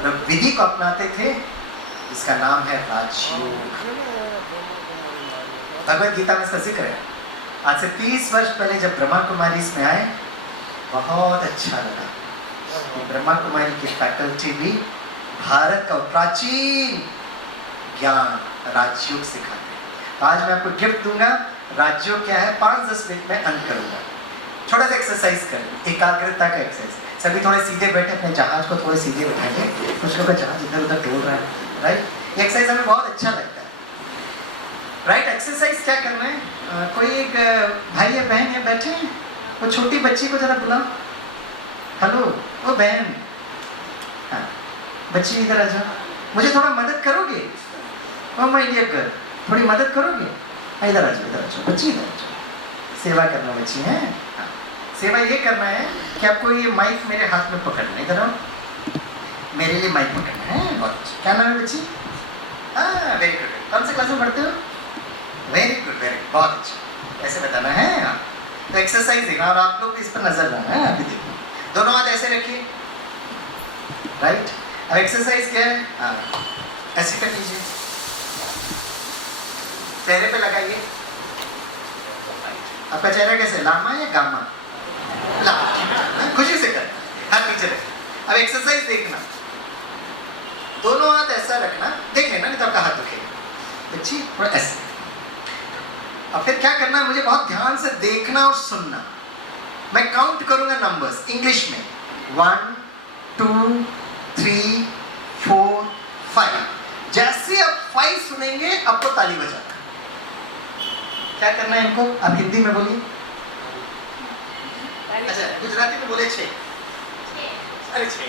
और विधि को अपनाते थे इसका नाम है राजयोग। भगवत गीता में इसका जिक्र है। आज से 30 वर्ष पहले जब ब्रह्मा कुमारी इसमें आए, बहुत अच्छा लगा। ब्रह्मा कुमारी की फैकल्टी भी भारत का प्राचीन ज्ञान राजयोग सिखाते हैं। आज मैं आपको गिफ्ट दूंगा। राजयोग क्या है 5-10 मिनट में अंत करूंगा। छोटा सा एक्सरसाइज करें, एकाग्रता का एक्सरसाइज। सभी थोड़े सीधे बैठे, अपने जहाज को थोड़े सीधे बैठाएंगे। कुछ लोग का जहाज इधर उधर डोल रहा है, राइट। ये एक्सरसाइज हमें बहुत अच्छा लगता है, राइट। एक्सरसाइज क्या करना है, कोई एक भाई या बहन है बैठे हैं, वो छोटी बच्ची को जरा बुलाओ। हेलो वो बहन, हाँ बच्ची इधर आ जाओ, मुझे थोड़ा मदद करोगे? ओ माय डियर गर्ल, थोड़ी मदद करोगे? इधर आ जाओ, इधर आ जाओ बच्ची, इधर आ जाओ। सेवा करना बच्ची है। हाँ। सेवा ये करना है कि आपको ये माइक मेरे हाथ में पकड़ना है। इधर आओ, मेरे लिए माइक पकड़ना है। बहुत अच्छा। क्या नाम है बच्ची? हाँ वेरी गुड। कौन से क्लास में पढ़ते हो? वेरी गुड, वेरी गुड, बहुत अच्छा। ऐसे बताना है। हाँ तो एक्सरसाइज देना, और आप लोग भी इस पर नजर रखना है। अभी देखो, दोनों हाथ ऐसे रखिए, राइट। अब एक्सरसाइज क्या है, हाँ ऐसे कर लीजिए, चेहरे पे लगाइए। आपका चेहरा कैसे, लामा या गामा? लामा, खुशी से कर, हाथ नीचे रखें। अब एक्सरसाइज देखना, दोनों हाथ ऐसा रखना, देख लेना नहीं तो आपका हाथ दुखेगा। अच्छी और ऐसे। अब फिर क्या करना है, मुझे बहुत ध्यान से देखना और सुनना। मैं काउंट करूंगा नंबर्स इंग्लिश में, 1 2 3 4 5। जैसे आप 5 सुनेंगे आपको ताली बजाना। क्या करना है इनको, आप हिंदी में बोलिए। अच्छा गुजराती में बोले 6। अरे 6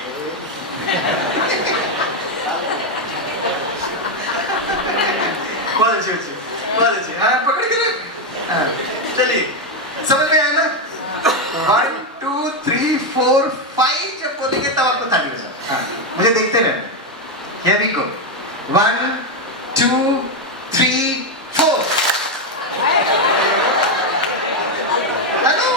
बहुत अच्छी, बहुत अच्छी। हाँ पकड़ के रख। हाँ चलिए, समझ में आया ना? 1 2 3 4 5 जब बोलेंगे तब आपको ताली बजाओ। हाँ मुझे देखते रहे। Here we go. 1 2 3 4। हेलो,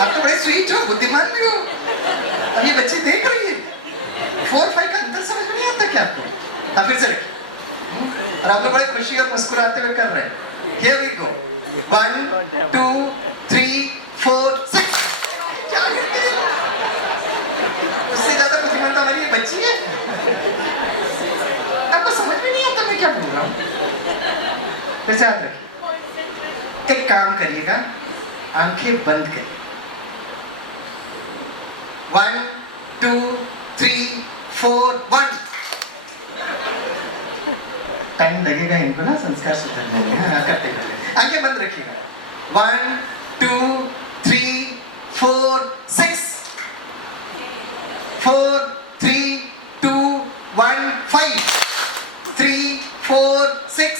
आप तो बड़े स्वीट हो, बुद्धिमान भी हो। अब ये बच्ची देख रही है, 4-5 का अंतर समझ में नहीं आता क्या आपको? हाँ फिर से रखिए, और आप लोग बड़े खुशी और मुस्कुराते हुए कर रहे हैं। Here we go. 1 2 3 4 6। क्या करते हैं? उससे ज्यादा बुद्धिमान तो हमारी ये बच्ची है। आपको समझ में नहीं आता मैं क्या बोल रहा हूँ? फिर से याद रखिए, एक काम करिएगा, आंखें बंद करिए। 1 2 3 4 1। टाइम लगेगा इनको ना संस्कार सुधरने में। हाँ करते करते आंखें बंद रखिएगा। 1 2 3 4 6 4 3 2 1 5 3 4 6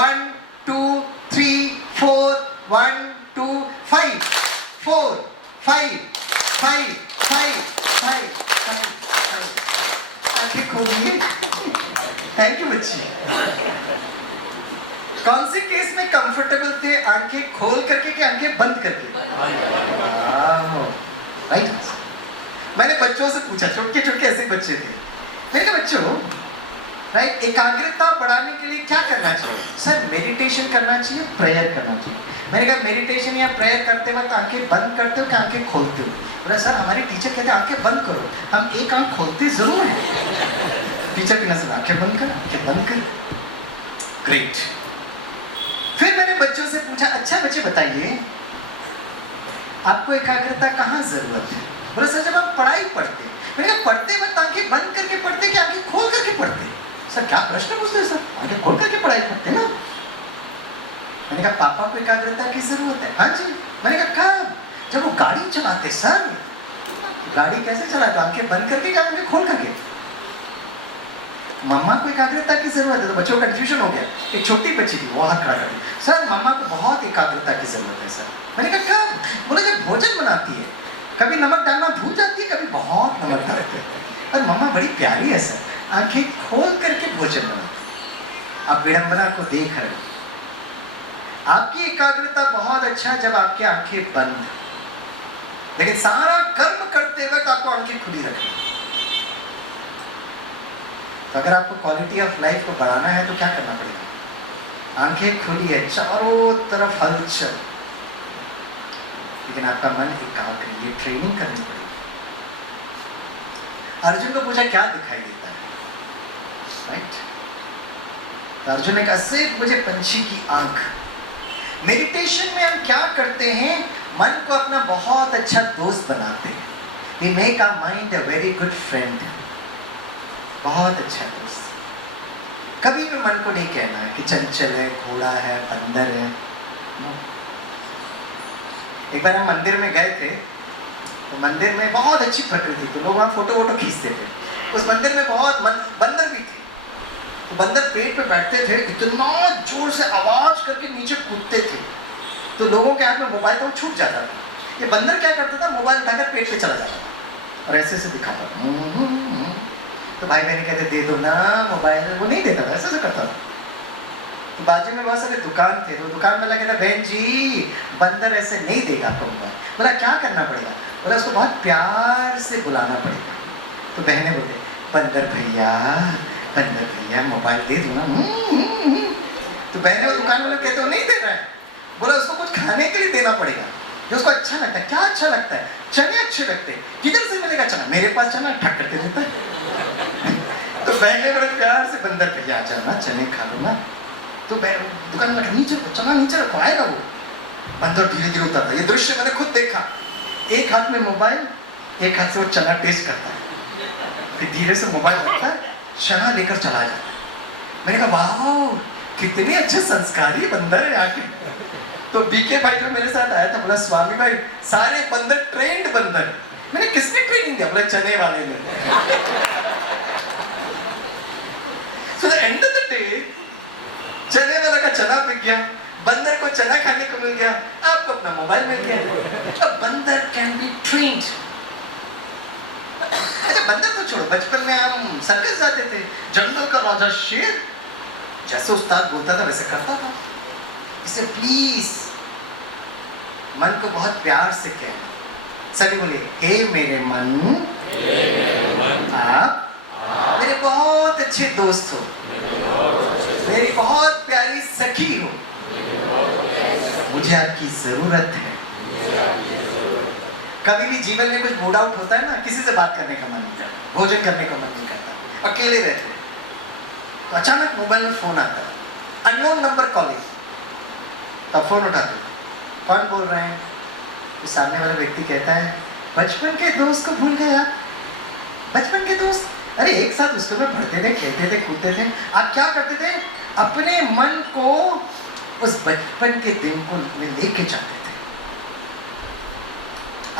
1 2 3 4 1 2 5 4 5 5 5 5 5। आंखें खोलिए। थैंक यू बच्ची। कौन से केस में कंफर्टेबल थे, आंखें खोल करके कि आंखें बंद करके? राइट। मैंने बच्चों से पूछा, छोटे छोटे ऐसे बच्चे थे, मैंने कहा बच्चों राइट एकाग्रता बढ़ाने के लिए क्या करना चाहिए? सर मेडिटेशन करना चाहिए, प्रेयर करना चाहिए। मैंने कहा मेडिटेशन या प्रेयर करते वक्त आंखें बंद करते हो कि आंखें खोलते हो? बोला सर हमारे टीचर कहते हैं आंखें बंद करो, हम एक आंख खोलते जरूर हैं। टीचर की नजर आंखें बंद कर, आंखें बंद कर। ग्रेट। फिर मैंने बच्चों से पूछा, अच्छा बच्चे बताइए आपको एकाग्रता कहाँ जरूरत है? बोले सर जब आप पढ़ाई पढ़ते। मैंने कहा पढ़ते वक्त आंखें बंद करके पढ़ते कि आंखें खोल करके पढ़ते? सर क्या प्रश्न पूछते हैं सर, आंखें खोल करके पढ़ाई करते ना। मैंने कहा पापा को एकाग्रता की जरूरत है। हाँ जी। मैंने कहा कब? जब वो गाड़ी चलाते सर। गाड़ी कैसे चलाते? आंखें बंद करके क्या आंखें खोल करके? मम्मा को एकाग्रता की जरूरत है। तो बच्चों का कंफ्यूजन हो गया। एक छोटी बच्ची थी वो हाथ खड़ा कर दी, सर मम्मा को बहुत एकाग्रता की जरूरत है सर। मैंने कहा कब? बोले जब भोजन बनाती है, कभी नमक डालना भूल जाती है, कभी बहुत नमक डालती है, पर मम्मा बड़ी प्यारी है सर, आंखें खोल करके भोजन बनाती है। आप विडंबना को देख रहे हो। आपकी एकाग्रता बहुत अच्छा जब आपकी आंखें बंद, लेकिन सारा कर्म करते वक्त आपको आंखें खुली रखनी। तो अगर आपको क्वालिटी ऑफ लाइफ को बढ़ाना है तो क्या करना पड़ेगा? आंखें खुली है, चारों तरफ हलचल, लेकिन आपका मन एकाग्र है। ये ट्रेनिंग करनी पड़ेगी। अर्जुन को पूछा क्या दिखाई देता है, राइट? तो अर्जुन ने कहा सिर्फ मुझे पंछी की आंख। मेडिटेशन में हम क्या करते हैं? मन को अपना बहुत अच्छा दोस्त बनाते हैं। We make our mind a very good friend. बहुत अच्छा दोस्त। कभी भी मन को नहीं कहना है कि चंचल है, घोड़ा है, बंदर है। एक बार हम मंदिर में गए थे, तो मंदिर में बहुत अच्छी प्रकृति थी, लोग वहाँ फोटो वोटो खींचते थे। उस मंदिर में बहुत बंदर भी थे। तो बंदर पेड़ पे बैठते थे, इतना जोर से आवाज करके नीचे कूदते थे, तो लोगों के हाथ में मोबाइल था वो छूट जाता था। ये बंदर क्या करता था? मोबाइल उठाकर पेट पे चला जाता था और ऐसे दिखाता था। तो भाई बहन कहते दे दो ना मोबाइल, वो नहीं देता था, ऐसे करता था। तो बाजू में बहुत सारे दुकान थे, तो दुकान वाला कहता बहन जी बंदर ऐसे नहीं देगा आपको मोबाइल। बोला क्या करना पड़ेगा? बोला उसको बहुत प्यार से बुलाना पड़ेगा। तो बहने बोले बंदर भैया मोबाइल दे दो ना। तो बहने वो दुकान वाले कहते हो नहीं दे रहा है। बोला उसको कुछ खाने के लिए देना पड़ेगा जो उसको अच्छा लगता है। क्या अच्छा लगता है? चने अच्छे लगते हैं। किधर से मिलेगा चना? मेरे पास चना ठक करके देता है। तो बहने बड़े प्यार से बंदर भैया आ जाना, चने खा लो ना। तो दुकान वाला नीचे रखो, चना नीचे रखो, आएगा वो। बंदर धीरे धीरे उतरता। ये दृश्य मैंने खुद देखा। एक हाथ में मोबाइल, एक हाथ से वो चना टेस्ट करता है, फिर धीरे से मोबाइल रखता है, चना लेकर चला जाता है। मैंने कहा वाह कितने अच्छे संस्कारी बंदर है आके। तो बीके भाई जो मेरे साथ आया था बोला स्वामी भाई सारे बंदर ट्रेंड बंदर। मैंने किसने ट्रेनिंग दिया? बोला चने वाले ने। So the end of the day, चने वाला का चना बिक गया, बंदर को चना खाने को मिल गया, आपको अपना मोबाइल मिल गया। अब बंदर कैन बी ट्रेन्ड। अच्छा बंदर तो छोड़ो, बचपन में हम सर्कस जाते थे, जंगल का राजा शेर जैसे उस्ताद बोलता था वैसे करता था। इसे प्लीज मन को बहुत प्यार से कहना। सभी बोलिए हे मेरे मन, आप मेरे बहुत अच्छे दोस्त हो, मेरी बहुत प्यारी सखी हो, मुझे आपकी जरूरत है। कभी भी जीवन में कुछ मूड आउट होता है ना, किसी से बात करने का मन नहीं करता, भोजन करने का मन नहीं करता, अकेले रहते, तो अचानक मोबाइल में फोन आता है, अननोन नंबर कॉलिंग। तब फोन उठाते, कौन बोल रहे हैं? तो सामने वाला व्यक्ति कहता है बचपन के दोस्त को भूल गए आप? बचपन के दोस्त? अरे एक साथ स्कूल में पढ़ते थे, खेलते थे, कूदते थे। आप क्या करते थे? अपने मन को उस बचपन के दिन को लेके जाते थे।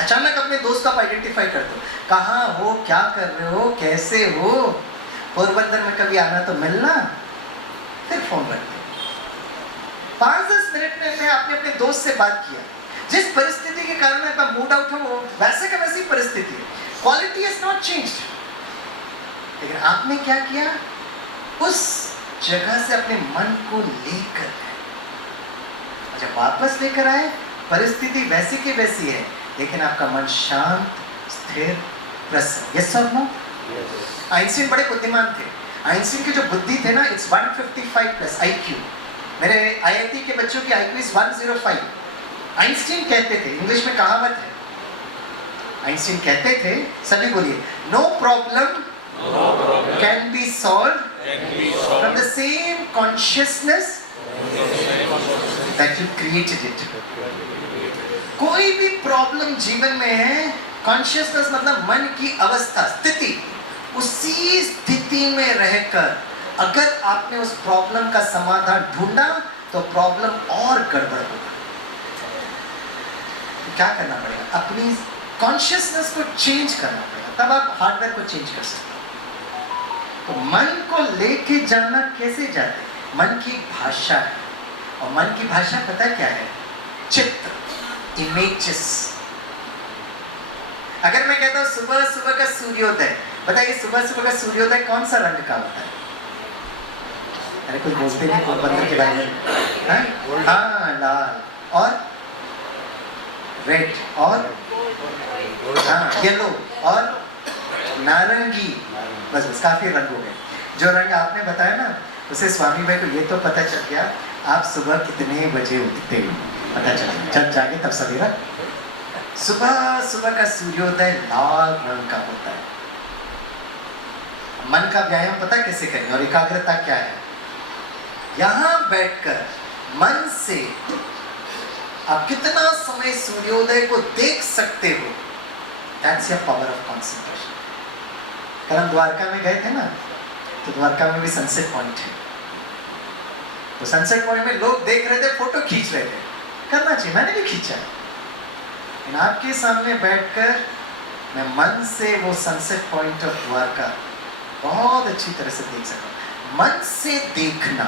अचानक अपने दोस्त को आप आइडेंटिफाई करते हो, कहाँ हो, क्या कर रहे हो, कैसे हो। पोरबंदर में कभी आना तो मिलना। फिर फोन करते 5-10 मिनट में मैं आपने अपने दोस्त से बात किया। जिस परिस्थिति के कारण आपका मूड आउट हो वो वैसे का वैसी परिस्थिति है, क्वालिटी इज नॉट चेंज्ड, लेकिन आपने क्या किया? उस जगह से अपने मन को लेकर गए। जब वापस लेकर आए परिस्थिति वैसी की वैसी है, लेकिन आपका मन शांत, स्थिर, प्रसन्न। यस और नो? आइंस्टीन बड़े बुद्धिमान थे। आइंस्टीन की जो बुद्धि थे ना, इट्स 155 प्लस IQ। मेरे IIT के बच्चों की IQ इज 105। आइंस्टीन कहते थे, इंग्लिश में कहावत है, आइंस्टीन कहते थे, सभी बोलिए, no problem can be solved from the same consciousness that you created it. कोई भी प्रॉब्लम जीवन में है, कॉन्शियसनेस मतलब मन की अवस्था, स्थिति, उसी स्थिति में रहकर अगर आपने उस प्रॉब्लम का समाधान ढूंढा तो प्रॉब्लम और गड़बड़ होगा। तो क्या करना पड़ेगा? अपनी कॉन्शियसनेस को चेंज करना पड़ेगा, तब आप हार्डवेयर को चेंज कर सकते हो। तो मन को लेके जाना कैसे जाते हैं? मन की भाषा है, और मन की भाषा पता क्या है? चित्र, इमेजेस। अगर मैं कहता हूं सुबह सुबह का सूर्योदय, बताइए सुबह सुबह का सूर्योदय कौन सा रंग का होता है? अरे कोई बोलते नहीं पोरबंदर के बारे में। हाँ, लाल और रेड और हाँ येलो और नारंगी। बस बस काफी रंग हो गए। जो रंग आपने बताया ना, उसे स्वामी भाई को ये तो पता चल गया आप सुबह कितने बजे उठते हो, पता चल गया। जब जागे तब सवेरा। सुबह सुबह का सूर्योदय लाल रंग का होता है। मन का व्यायाम पता कैसे करें? और एकाग्रता क्या है? यहां बैठकर मन से आप कितना समय सूर्योदय को देख सकते हो, that's your power of concentration. कल हम द्वारका में गए थे ना, तो द्वारका में भी सनसेट पॉइंट है। तो सनसेट पॉइंट में लोग देख रहे थे, फोटो खींच रहे थे। करना चाहिए, मैंने भी खींचा। लेकिन आपके सामने बैठकर मैं मन से वो सनसेट पॉइंट ऑफ द्वारका बहुत अच्छी तरह से देख सकता हूँ। मन से देखना।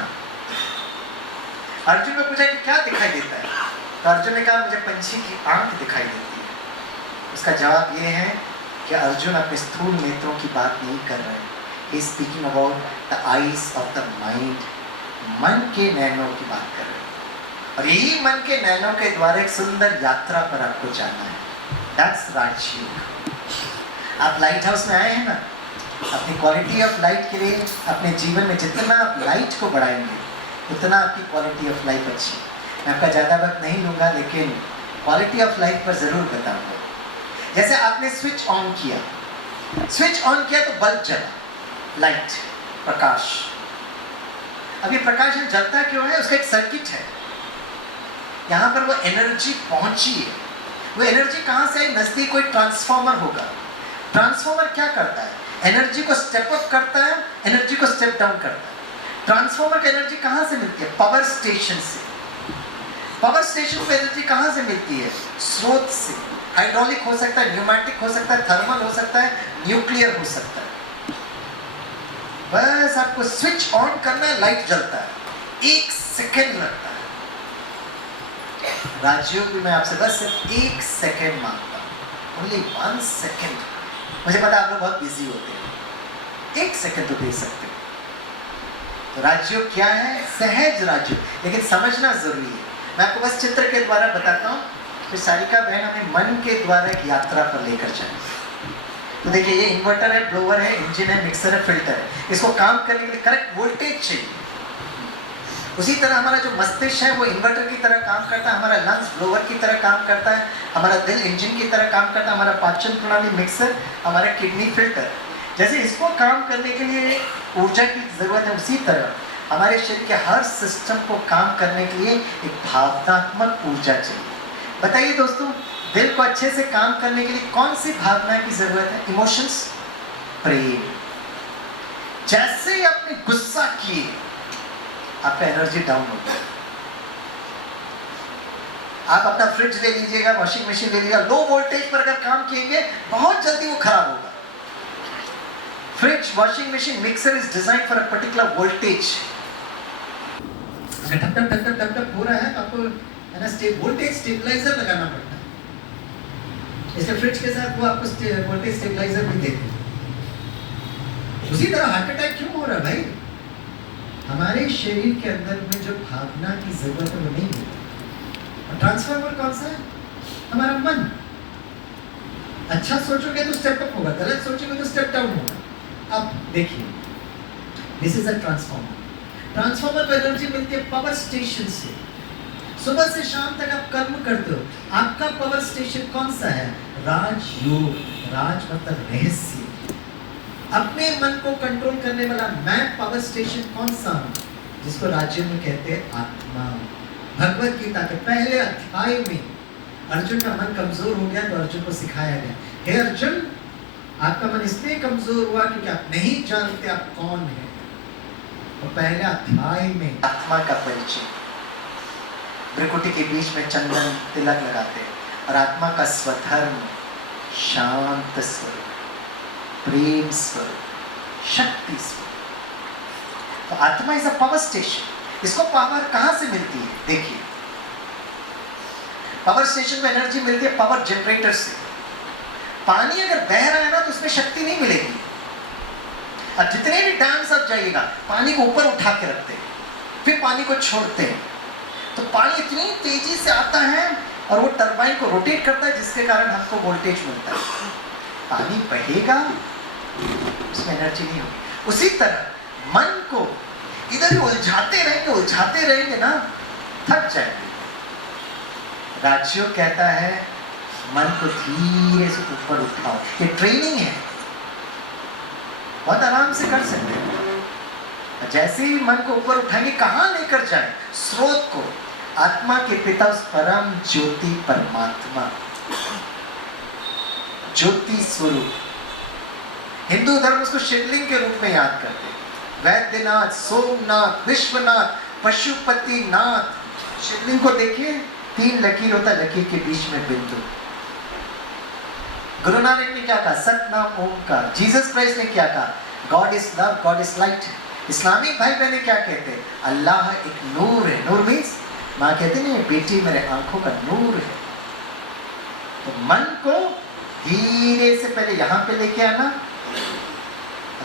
अर्जुन ने पूछा कि क्या दिखाई देता है? तो अर्जुन ने कहा मुझे पंछी की आंख दिखाई देती है। उसका जवाब ये है कि अर्जुन अपने स्थूल नेत्रों की बात नहीं कर रहे हैं। He is speaking about the eyes of the mind. मन के नैनों की बात कर रहे हैं। और यही मन के नैनों के द्वारा एक सुंदर यात्रा पर आपको जाना है। That's राजयोग। आप लाइट हाउस में आए हैं ना, अपनी क्वालिटी ऑफ लाइफ के लिए अपने जीवन में जितना आप लाइट को बढ़ाएंगे उतना आपकी क्वालिटी ऑफ लाइफ अच्छी। मैं आपका ज़्यादा वक्त नहीं लूँगा, लेकिन क्वालिटी ऑफ लाइफ पर ज़रूर बताऊँगा। जैसे आपने स्विच ऑन किया तो बल्ब जला, लाइट, प्रकाश। अब ये प्रकाश जलता क्यों है? उसका एक सर्किट है। यहाँ पर वो एनर्जी पहुँची है। वो एनर्जी कहाँ से आई? नज़दीक कोई ट्रांसफॉर्मर होगा। ट्रांसफॉर्मर क्या करता है? एनर्जी को स्टेप अप करता है, एनर्जी को स्टेप डाउन करता है। ट्रांसफॉर्मर की एनर्जी कहाँ से मिलती है? पावर स्टेशन से। पावर स्टेशन को एनर्जी कहाँ से मिलती है? स्रोत से। हाइड्रोलिक हो सकता है, न्यूमेटिक हो सकता है, थर्मल हो सकता है, न्यूक्लियर हो सकता है। बस आपको स्विच ऑन करना है, लाइट जलता है। 1 सेकेंड लगता है। राजयोग भी मैं आपसे बस सिर्फ 1 सेकेंड मांगता हूँ, ओनली 1 सेकेंड। मुझे पता है आप लोग बहुत बिजी होते हैं, 1 सेकेंड तो दे सकते हो। तो राजयोग क्या है? सहज राजयोग, लेकिन समझना जरूरी है। मैं आपको बस चित्र के द्वारा बताता हूँ, फिर सारिका बहन हमें मन के द्वारा एक यात्रा पर लेकर जाएंगे। तो देखिए, ये इन्वर्टर है, ब्लोअर है, इंजन है, मिक्सर है, फिल्टर है। इसको काम करने के लिए करेक्ट वोल्टेज चाहिए। उसी तरह हमारा जो मस्तिष्क है वो इन्वर्टर की तरह काम करता है, हमारा लंग्स ब्लोअर की तरह काम करता है, हमारा दिल इंजन की तरह काम करता है, हमारा पाचन प्रणाली मिक्सर, हमारा किडनी फिल्टर। जैसे इसको काम करने के लिए ऊर्जा की जरूरत है, उसी तरह हमारे शरीर के हर सिस्टम को काम करने के लिए एक भावनात्मक ऊर्जा चाहिए। बताइए दोस्तों, दिल को अच्छे से काम करने के लिए कौन सी भावना की जरूरत है? इमोशंस, प्रेम। जैसे ही आपने गुस्सा किए, आपका एनर्जी डाउन हो गया। आप अपना फ्रिज ले लीजिएगा, वॉशिंग मशीन ले लीजिएगा, लो वोल्टेज पर अगर काम किएंगे बहुत जल्दी वो खराब होगा। Fridge, washing machine, mixer is design for a particular voltage. टप टप टप टप टप हो रहा है, आपको है ना वोल्टेज स्टेबलाइजर लगाना पड़ता है। इसलिए फ्रिज के साथ वो आपको वोल्टेज स्टेबलाइजर भी देते हैं। उसी तरह हार्ट अटैक क्यों हो रहा है भाई? हमारे शरीर के अंदर में जो भावना की जरूरत है वो नहीं है। और ट्रांसफार्मर कौन सा है? हमारा मन। अच्छा सोचोगे तो स्टेप अप होगा, गलत सोचोगे तो स्टेप डाउन होगा। अब देखिए, this is a transformer. Transformer को एनर्जी मिलती है पावर स्टेशन से। सुबह से शाम तक आप कर्म करते हो, आपका पावर स्टेशन कौन सा है? राजयोग। राज मतलब रहस्य। अपने मन को कंट्रोल करने वाला मैं पावर स्टेशन कौन सा हूं? जिसको राजयोग में कहते हैं आत्मा। भगवत गीता के पहले अध्याय में अर्जुन का मन कमजोर हो गया तो अर्जुन को सिखाया गया, हे अर्जुन, आपका मन इसलिए कमजोर हुआ क्योंकि आप नहीं जानते आप कौन है। तो पहले अध्याय में आत्मा का परिचय, भ्रिकुटी के बीच में चंदन तिलक लगाते हैं। और आत्मा का स्वधर्म शांत स्वरूप, प्रेम स्वरूप, शक्ति स्वरूप। तो आत्मा इज अ पावर स्टेशन। इसको पावर कहां से मिलती है? देखिए, पावर स्टेशन में एनर्जी मिलती है पावर जनरेटर से। पानी अगर बह रहा है ना तो उसमें शक्ति नहीं मिलेगी। अब जितने भी डैम्स आप जाइएगा, पानी को ऊपर उठा के रखते हैं, फिर पानी को छोड़ते हैं, तो पानी इतनी तेजी से आता है और वो टरबाइन को रोटेट करता है, जिसके कारण हमको वोल्टेज मिलता है। पानी बहेगा, उसमें एनर्जी नहीं होगी। उसी तरह मन को इधर ही उलझाते रहेंगे ना, थक जाएंगे। राजयोग कहता है मन को धीरे से ऊपर उठाओ। ये ट्रेनिंग है, बहुत आराम से कर सकते हैं। जैसे ही मन को ऊपर उठाएंगे, कहां लेकर जाए? स्रोत को, आत्मा के पिता उस परम ज्योति परमात्मा, ज्योति स्वरूप। हिंदू धर्म उसको शिवलिंग के रूप में याद करते हैं। वैद्यनाथ, सोमनाथ, विश्वनाथ, पशुपतिनाथ। शिवलिंग को देखिए, 3 लकीर होता है, लकीर के बीच में बिंदु। गुरु नानक ने क्या कहा? सतनाम ओमकार। जीसस क्राइस्ट ने क्या कहा? God is love, God is light. Islamic भाई बहने क्या कहते हैं? अल्लाह एक नूर है। नूर मीन्स, माँ कहते नहीं, बेटी मेरे आंखों का नूर है। तो मन को धीरे से पहले यहां पे लेके आना,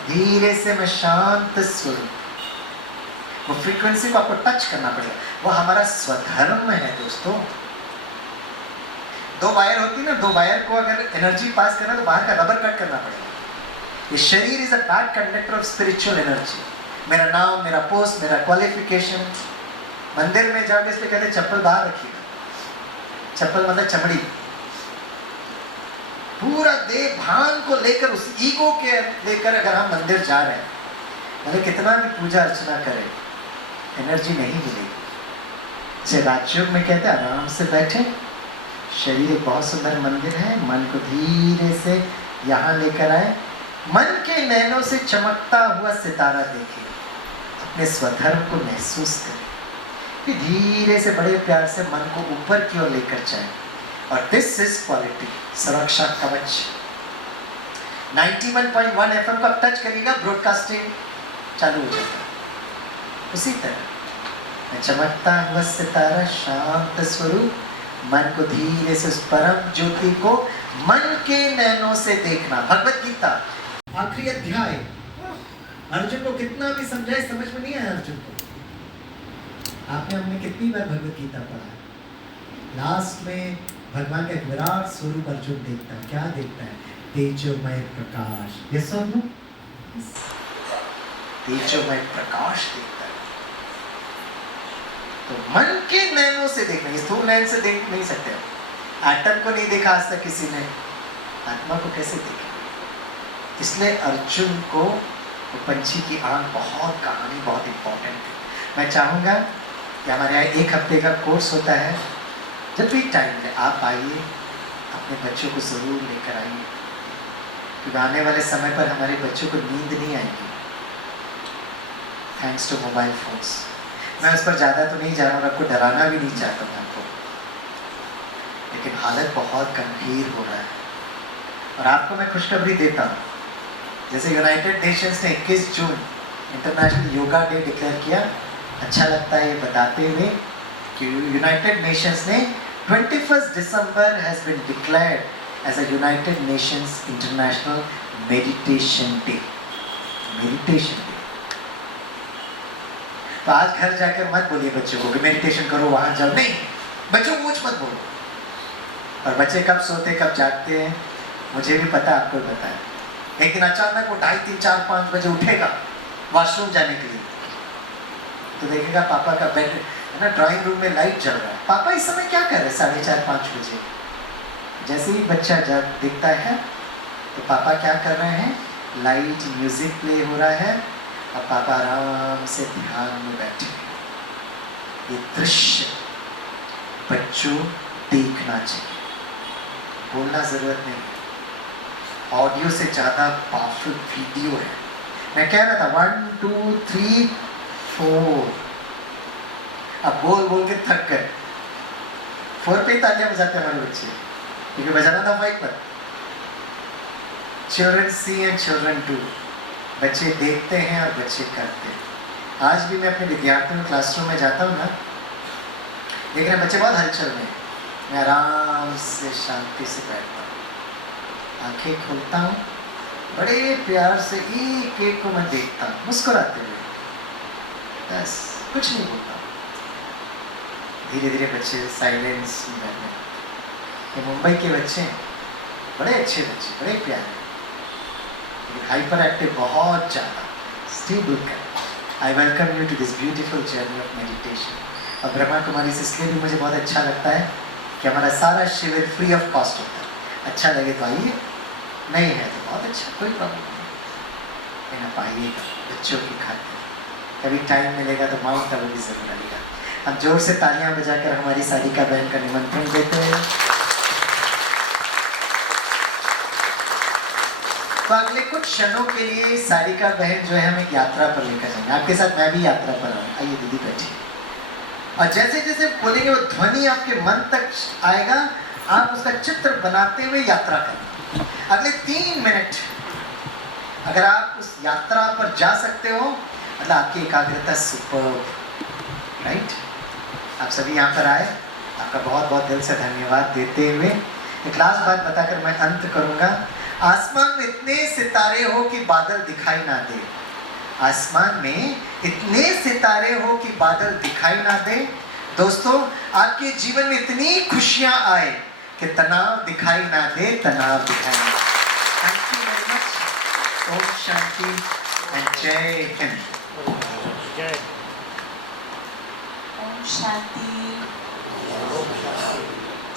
धीरे से मैं शांत स्वरूप, वो फ्रीक्वेंसी को आपको टच करना पड़ेगा। वो हमारा स्वधर्म है दोस्तों। 2 वायर होती है ना, 2 वायर को अगर एनर्जी पास करना तो बाहर का रबर कट करना पड़ेगा। ये शरीर is a bad conductor of spiritual energy. मेरा नाम, मेरा पोस्ट, मेरा क्वालिफिकेशन। मंदिर में जाके इसलिए कहते हैं चप्पल बाहर रखिएगा। चप्पल मतलब चमड़ी। पूरा देह भान को लेकर, उस ईगो के लेकर अगर हम मंदिर जा रहे हैं, भले कितना भी पूजा अर्चना करें, एनर्जी नहीं मिलेगी। जैसे राजयोग में कहते हैं आराम से बैठे, शरीर एक बहुत सुंदर मंदिर है, मन को धीरे से यहाँ लेकर आए, मन के नैनों से चमकता हुआ सितारा देखें, अपने स्वधर्म को महसूस करें, फिर धीरे से बड़े प्यार से मन को ऊपर की ओर लेकर जाए। और दिस इज क्वालिटी, सुरक्षा कवच। 91.1 FM को आप टच करिएगा, ब्रॉडकास्टिंग चालू हो जाता है। उसी तरह मैं चमकता हुआ सितारा, शांत स्वरूप, मन को धीरे से उस परम ज्योति को मन के नैनों से देखना। भगवत गीता आखिरी अध्याय, अर्जुन को कितना भी समझाए समझ में नहीं आया अर्जुन को। आपने हमने कितनी बार भगवत गीता पढ़ा? लास्ट में भगवान का एक विराट स्वरूप अर्जुन देखता है। क्या देखता है? तेजोमय प्रकाश। यस और नो? तेजोमय प्रकाश देखता है। तो मन के नैनों से देखना, स्थूल नैन से देख नहीं सकते। एटम को नहीं देखा आज तक किसी ने, आत्मा को कैसे देखा? इसलिए अर्जुन को पंछी की आंख बहुत, कहानी बहुत इंपॉर्टेंट है। मैं चाहूँगा कि हमारे यहाँ 1 हफ्ते का कोर्स होता है, जब भी टाइम है आप आइए, अपने बच्चों को ज़रूर लेकर आइए, क्योंकि आने वाले समय पर हमारे बच्चों को नींद नहीं आएगी थैंक्स टू मोबाइल फोन्स। मैं उस पर ज़्यादा तो नहीं जा रहा हूँ, आपको डराना भी नहीं चाहता हूँ आपको, लेकिन हालत बहुत गंभीर हो रहा है। और आपको मैं खुशखबरी देता हूँ, जैसे यूनाइटेड नेशंस ने 21 जून इंटरनेशनल योगा डे डिक्लेयर किया। अच्छा लगता है ये बताते हुए कि यूनाइटेड नेशंस ने 21 दिसंबर has been declared as a United Nations international meditation day. Meditation day. तो आज घर जाकर मत बोलिए बच्चों को कि मेडिटेशन करो, वहाँ जाओ, नहीं, बच्चों को कुछ मत बोलो। और बच्चे कब सोते कब जागते हैं मुझे भी पता, आपको भी पता है। एक दिन अचानक वो 2:30, 3, 4, 5 बजे उठेगा वॉशरूम जाने के लिए, तो देखेगा पापा का बेड है ना, ड्राइंग रूम में लाइट जल रहा है। पापा इस समय क्या कर रहे हैं? 4:30, 5 बजे। जैसे ही बच्चा जब दिखता है तो पापा क्या कर रहे हैं? लाइट, म्यूजिक प्ले हो रहा है और पापा आराम से ध्यान में बैठे। ये दृश्य बच्चों देखना चाहिए, बोलना जरूरत नहीं, ऑडियो से ज़्यादा पावरफुल वीडियो है। मैं कह रहा था 1, 2, 3, 4, अब बोल बोल के थक गए, 4 पे ही तालियां बजाते हैं हमारे बच्चे, क्योंकि बजाना था 5 पर। Children see and children do, बच्चे देखते हैं और बच्चे करते हैं। आज भी मैं अपने विद्यार्थियों में क्लासरूम में जाता हूँ ना, देख रहे बच्चे बहुत हलचल में, मैं आराम से शांति से बैठता हूँ, आंखें खोलता हूँ, बड़े प्यार से एक एक को मैं देखता हूँ मुस्कुराते हुए, बस कुछ नहीं बोलता। धीरे धीरे बच्चे साइलेंस में बैठने लगते। ये मुंबई के बच्चे हैं, बड़े अच्छे बच्चे, बड़े प्यारे, हाइपर एक्टिव बहुत ज़्यादा, स्टेबल कर। I welcome you to this beautiful journey of meditation. और ब्रह्मा कुमारी से इसलिए भी मुझे बहुत अच्छा लगता है कि हमारा सारा शिविर फ्री ऑफ कॉस्ट होता है। अच्छा लगे तो आइए, नहीं है तो बहुत अच्छा, कोई प्रॉब्लम नहीं, आप आइएगा बच्चों की खातिर। कभी टाइम मिलेगा तो माउंट आबू भी जरूर आइएगा। हम जोर से तालियां बजाकर हमारी सारिका बहन का निमंत्रण देते हैं। तो अगले कुछ क्षणों के लिए सारिका बहन जो है हम एक यात्रा पर लेकर जाएंगे। आपके साथ मैं भी यात्रा पर आऊँ। आइए दीदी बैठिए। और जैसे जैसे बोलेंगे वो ध्वनि आपके मन तक आएगा, आप उसका चित्र बनाते हुए यात्रा करें। अगले 3 मिनट अगर आप उस यात्रा पर जा सकते हो, मतलब आपकी एकाग्रता सुपर्ब, राइट। आप सभी यहाँ पर आए, आपका बहुत बहुत दिल से धन्यवाद देते हुए एक लास्ट बात बताकर मैं अंत करूँगा। आसमान में इतने सितारे हो कि बादल दिखाई ना दे, आसमान में इतने सितारे हो कि बादल दिखाई ना दे। दोस्तों, आपके जीवन में इतनी खुशियां आए कि तनाव दिखाई ना दे, तनाव दिखाई ना दे। Thank you very much. Om Shanti and जय हिंद। ओम शांति।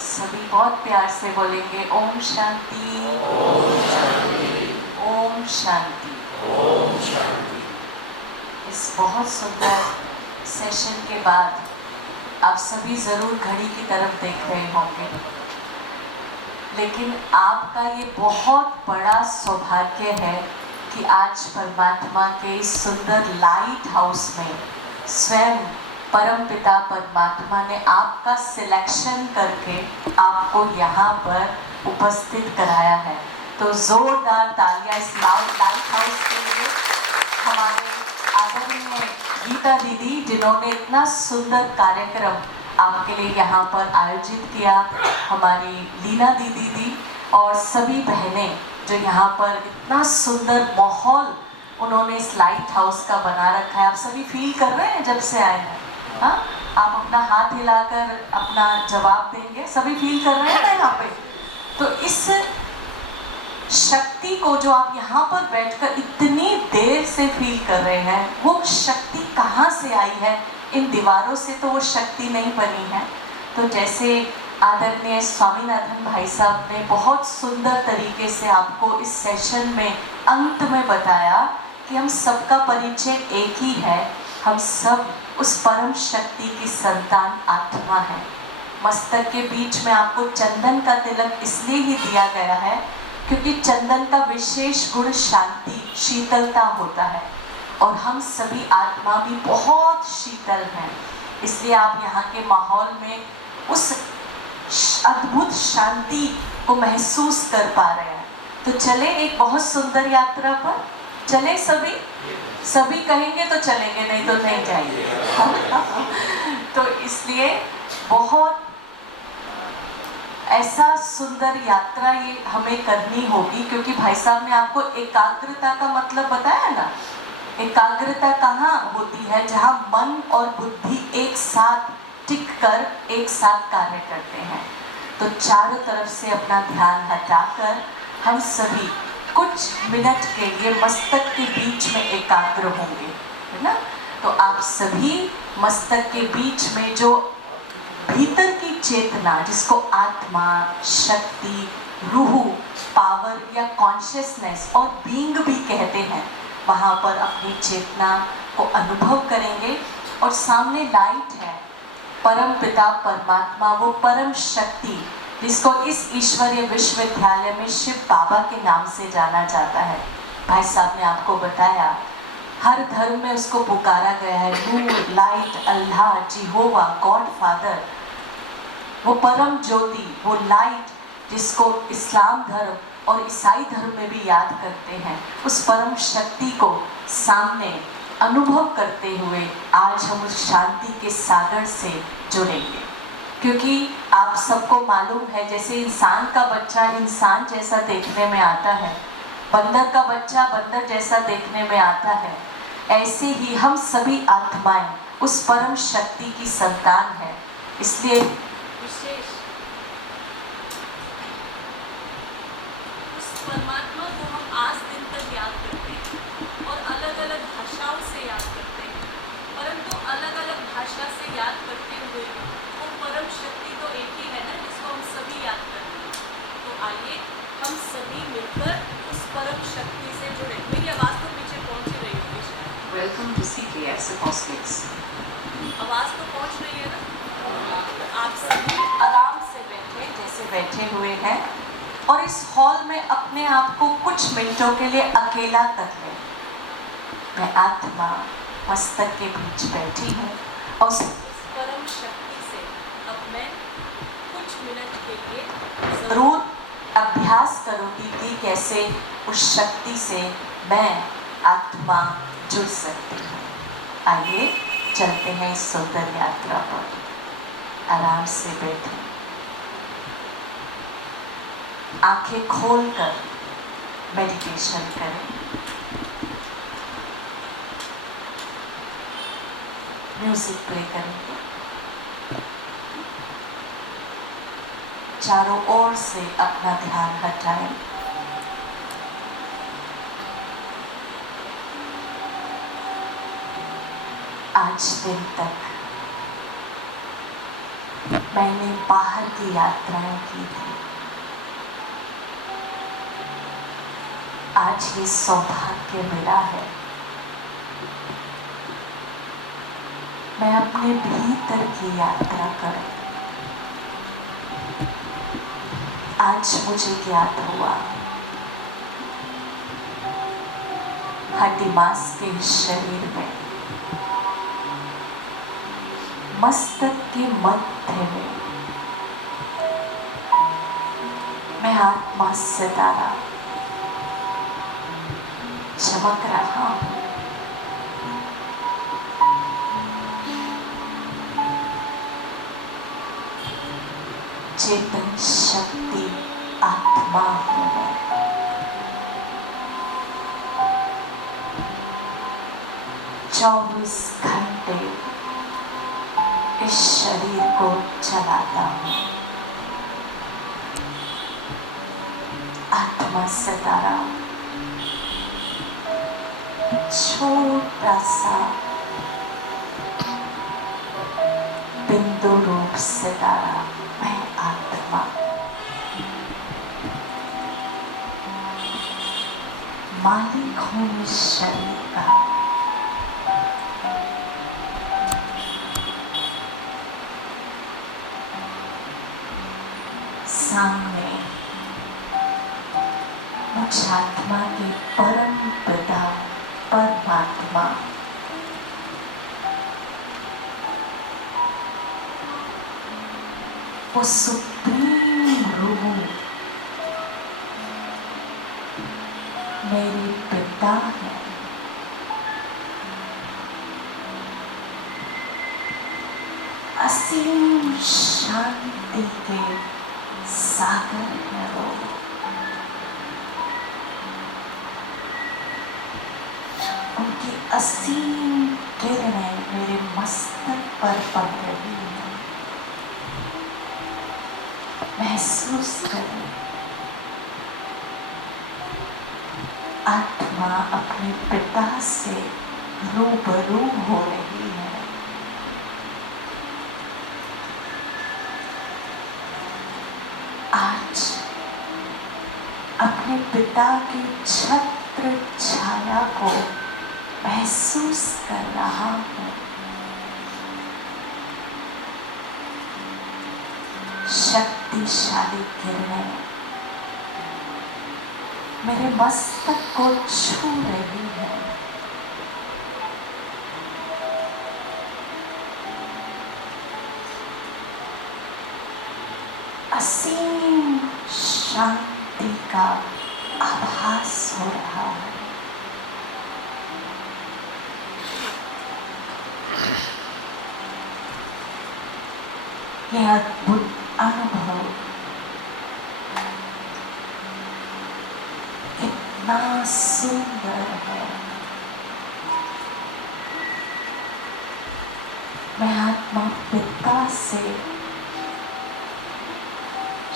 सभी बहुत प्यार से बोलेंगे ओम शांति, ओम शांति। इस बहुत सुंदर सेशन के बाद आप सभी ज़रूर घड़ी की तरफ देख रहे होंगे, लेकिन आपका ये बहुत बड़ा सौभाग्य है कि आज परमात्मा के इस सुंदर लाइट हाउस में स्वयं परमपिता परमात्मा ने आपका सिलेक्शन करके आपको यहाँ पर उपस्थित कराया है। तो जोरदार तालियां इस लाइट हाउस के लिए। हमारे आदरणीय गीता दीदी, जिन्होंने इतना सुंदर कार्यक्रम आपके लिए यहाँ पर आयोजित किया, हमारी लीना दीदी दी और सभी बहनें जो यहाँ पर इतना सुंदर माहौल उन्होंने इस लाइट हाउस का बना रखा है। आप सभी फील कर रहे हैं जब से आए हैं? हाँ, आप अपना हाथ हिलाकर अपना जवाब देंगे। सभी फील कर रहे हैं ना यहाँ पे? तो इस शक्ति को जो आप यहाँ पर बैठकर इतनी देर से फील कर रहे हैं, वो शक्ति कहाँ से आई है? इन दीवारों से तो वो शक्ति नहीं बनी है। तो जैसे आदरणीय स्वामीनाथन भाई साहब ने बहुत सुंदर तरीके से आपको इस सेशन में अंत में बताया कि हम सबका परिचय एक ही है, हम सब उस परम शक्ति की संतान आत्मा है। मस्तक के बीच में आपको चंदन का तिलक इसलिए ही दिया गया है क्योंकि चंदन का विशेष गुण शांति, शीतलता होता है, और हम सभी आत्मा भी बहुत शीतल हैं। इसलिए आप यहाँ के माहौल में उस अद्भुत शांति को महसूस कर पा रहे हैं। तो चले एक बहुत सुंदर यात्रा पर चले। सभी कहेंगे तो चलेंगे, नहीं तो नहीं जाएंगे। तो इसलिए बहुत ऐसा सुंदर यात्रा ये हमें करनी होगी, क्योंकि भाई साहब ने आपको एकाग्रता का मतलब बताया ना। एकाग्रता कहाँ होती है? जहाँ मन और बुद्धि एक साथ टिक कर एक साथ कार्य करते हैं। तो चारों तरफ से अपना ध्यान हटाकर हम सभी कुछ मिनट के लिए मस्तक के बीच में एकाग्र होंगे, है ना? तो आप सभी मस्तक के बीच में जो भीतर की चेतना, जिसको आत्मा, शक्ति, रूह, पावर या कॉन्शियसनेस और बीइंग भी कहते हैं, वहाँ पर अपनी चेतना को अनुभव करेंगे। और सामने लाइट है, परम पिता परमात्मा, वो परम शक्ति जिसको इस ईश्वरीय विश्वविद्यालय में शिव बाबा के नाम से जाना जाता है। भाई साहब ने आपको बताया हर धर्म में उसको पुकारा गया है, नूर, लाइट, अल्लाह, जिहोवा, गॉड फादर। वो परम ज्योति, वो लाइट जिसको इस्लाम धर्म और ईसाई धर्म में भी याद करते हैं, उस परम शक्ति को सामने अनुभव करते हुए आज हम उस शांति के सागर से जुड़ेंगे। क्योंकि आप सबको मालूम है, जैसे इंसान का बच्चा इंसान जैसा देखने में आता है, बंदर का बच्चा बंदर जैसा देखने में आता है, ऐसे ही हम सभी आत्माएं उस परम शक्ति की संतान है। इसलिए विशेष उस परमात्मा को हम आज दिन तक याद करते हैं और अलग अलग भाषाओं से याद करते हैं, परंतु अलग अलग भाषा से याद करते हुए वो परम शक्ति तो एक ही है ना, जिसको हम सभी याद करते हैं। तो आइए हम सभी मिलकर उस परम शक्ति से जुड़े। मेरी आवाज़ तो पीछे पहुंच ही रही होगी शायद। Welcome to CKS Apostolics. आवाज़ तो पहुंच रही है ना? आप सभी आराम से बैठे जैसे बैठे हुए हैं और इस हॉल में अपने आप को कुछ मिनटों के लिए अकेला कर लें। मैं आत्मा मस्तक के बीच बैठी हूँ और उस परम शक्ति से अब मैं कुछ मिनट के लिए ज़रूर अभ्यास करूँगी कि कैसे उस शक्ति से मैं आत्मा जुड़ सकती हूँ। आइए चलते हैं इस सुंदर यात्रा पर। आराम से बैठे, आंखें खोलकर मेडिटेशन करें। म्यूजिक प्ले करेंगे। चारों ओर से अपना ध्यान हटाएं। आज दिन तक मैंने बाहर की यात्राएं की थी। आज ये सौभाग्य मिला है, मैं अपने भीतर की यात्रा करूं। आज मुझे ज्ञात हुआ, हड्डी मांस के शरीर में मस्तक के मध्य में मैं आत्मा सितारा चमक रहा हूँ। चेतन शक्ति आत्मा हूँ मैं। 24 घंटे इस शरीर को चलाता हूँ। आत्मा सितारा छोटा सा बिंदु रूप सितारा मैं आत्मा। मालिक हूँ इस शरीर का। सामने मुझ आत्मा के परम पिता परमात्मा वो सुप्रीम रूह मेरे पिता है। असीम शांति के सागर है वो। उनकी असीम किरणें मेरे मस्तक पर पड़ रही है। महसूस करें, आत्मा अपने पिता से रूबरू हो रही है। आज अपने पिता की छत्र छाया को महसूस कर रहा हूँ। शक्तिशाली किरणें मेरे मस्तक को छू रही है। का आभास हो रहा है। यह अद्भुत अनुभव कितना सुंदर है। मैं आत्मा पिता से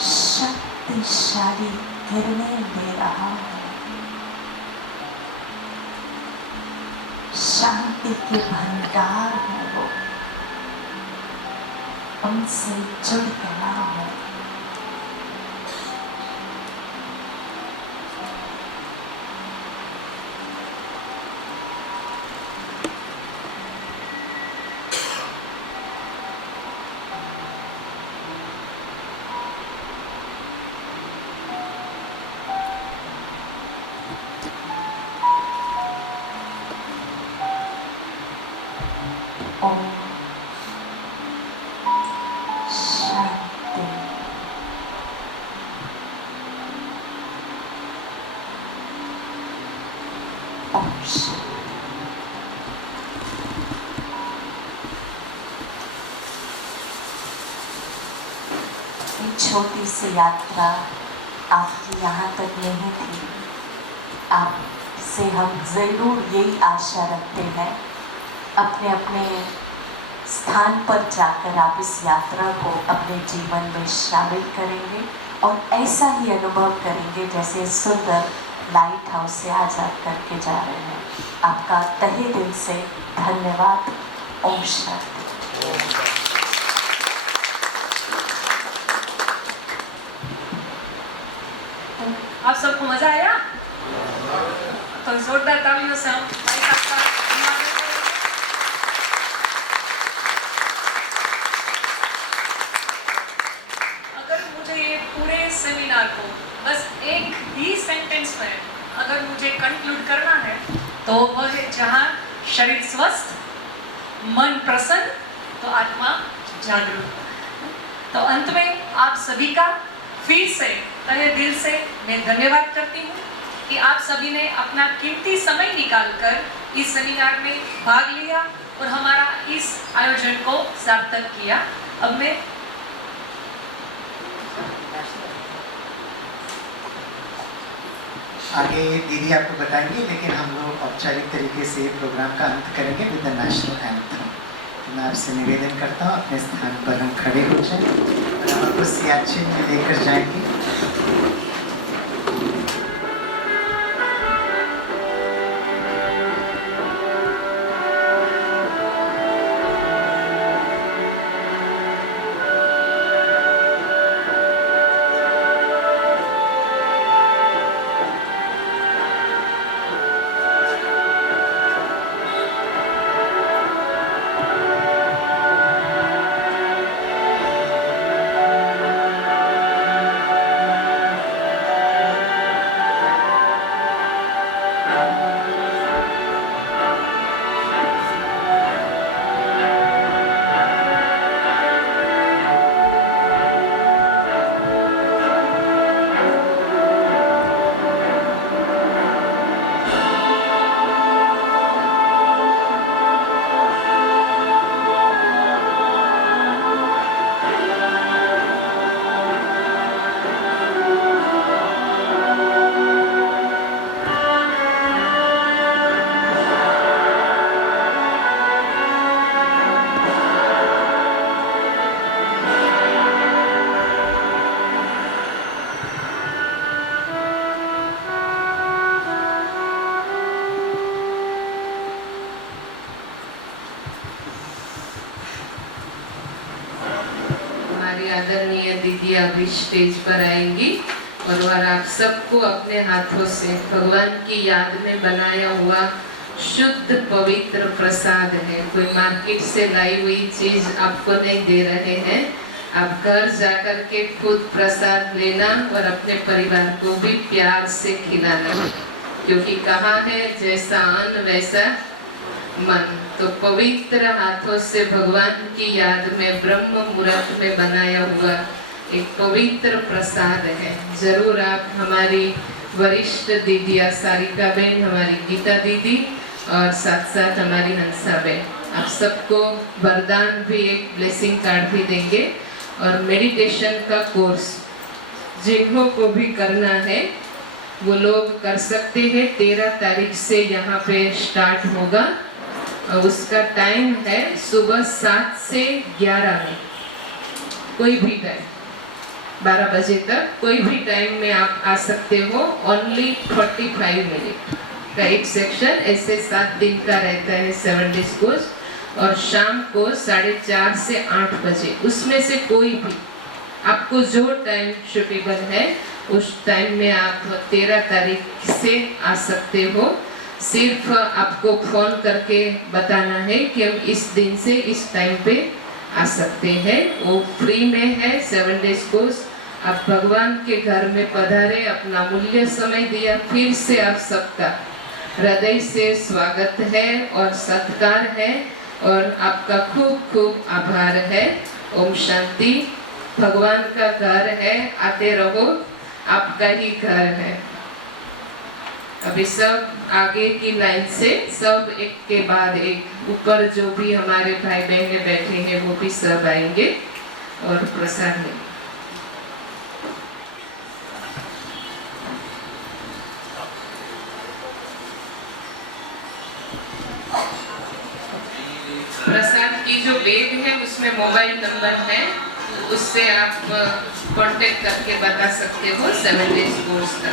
शक्तिशाली किरणें ले रहा हूँ। शांति के भंडार है वो, उनसे जुड़ गया हूँ। ओम शांति। ओम शांति। ये छोटी सी यात्रा आपकी यहाँ तक नहीं थी। आपसे हम जरूर यही आशा रखते हैं, अपने अपने स्थान पर जाकर आप इस यात्रा को अपने जीवन में शामिल करेंगे और ऐसा ही अनुभव करेंगे जैसे सुंदर लाइट हाउस से आज आप करके जा रहे हैं। आपका तहे दिल से धन्यवाद। ओम शांति। आप सबको मजा आया? तो जोरदार तालियों से हम भाई साहब का स्वागत करेंगे। अगर मुझे ये पूरे सेमिनार को बस एक ही सेंटेंस में अगर मुझे कंक्लूड करना है तो वह है, जहाँ शरीर स्वस्थ, मन प्रसन्न तो आत्मा जागरूक। तो अंत में आप सभी का फिर से तहे दिल से मैं धन्यवाद करती हूँ कि आप सभी ने अपना कीमती समय निकालकर इस सेमिनार में भाग लिया और हमारा इस आयोजन को सार्थक किया। अब मैं आगे दीदी आपको बताएंगे, लेकिन हम लोग औपचारिक तरीके से प्रोग्राम का अंत करेंगे विद द नेशनल एंथम। तो मैं आपसे निवेदन करता हूँ अपने स्थान पर हम खड़े हो जाएं और हम आपको सियाचिन में लेकर जाएंगे। आदरणीय दीदी अभी स्टेज पर आएंगी और आप सबको अपने हाथों से भगवान की याद में बनाया हुआ शुद्ध पवित्र प्रसाद है। कोई मार्केट से लाई हुई चीज आपको नहीं दे रहे हैं। आप घर जाकर के खुद प्रसाद लेना और अपने परिवार को भी प्यार से खिलाना, क्योंकि कहा है जैसा अन्न वैसा मन। तो पवित्र हाथों से भगवान की याद में ब्रह्म मुहूर्त में बनाया हुआ एक पवित्र प्रसाद है। जरूर आप हमारी वरिष्ठ दीदियाँ सारिका बहन, हमारी गीता दीदी और साथ साथ हमारी हंसा बहन, आप सबको वरदान भी, एक ब्लेसिंग कार्ड भी देंगे। और मेडिटेशन का कोर्स जिन्हों को भी करना है वो लोग कर सकते हैं। 13 तारीख से यहाँ पे स्टार्ट होगा और उसका टाइम है सुबह 7 से 11 में, कोई भी टाइम, 12 बजे तक कोई भी टाइम में आप आ सकते हो। ओनली 45 मिनट का एक सेक्शन, ऐसे 7 दिन का रहता है 7 डेज कोर्स। और शाम को 4:30 से 8 बजे, उसमें से कोई भी आपको जो टाइम सूटेबल है उस टाइम में आप 13 तारीख से आ सकते हो। सिर्फ आपको फोन करके बताना है कि हम इस दिन से इस टाइम पे आ सकते हैं। वो फ्री में है 7 डेज कोर्स। आप भगवान के घर में पधारे, अपना मूल्य समय दिया, फिर से आप सबका हृदय से स्वागत है और सत्कार है और आपका खूब खूब आभार है। ओम शांति। भगवान का घर है, आते रहो, आपका ही घर है। अभी सब आगे की लाइन से सब एक के बाद एक, ऊपर जो भी हमारे भाई बहने बैठे हैं वो भी सब आएंगे और प्रसाद लेंगे। प्रसाद की जो बैग है उसमें मोबाइल नंबर है, उससे आप कांटेक्ट करके बता सकते हो 7 डेज कोर्स का।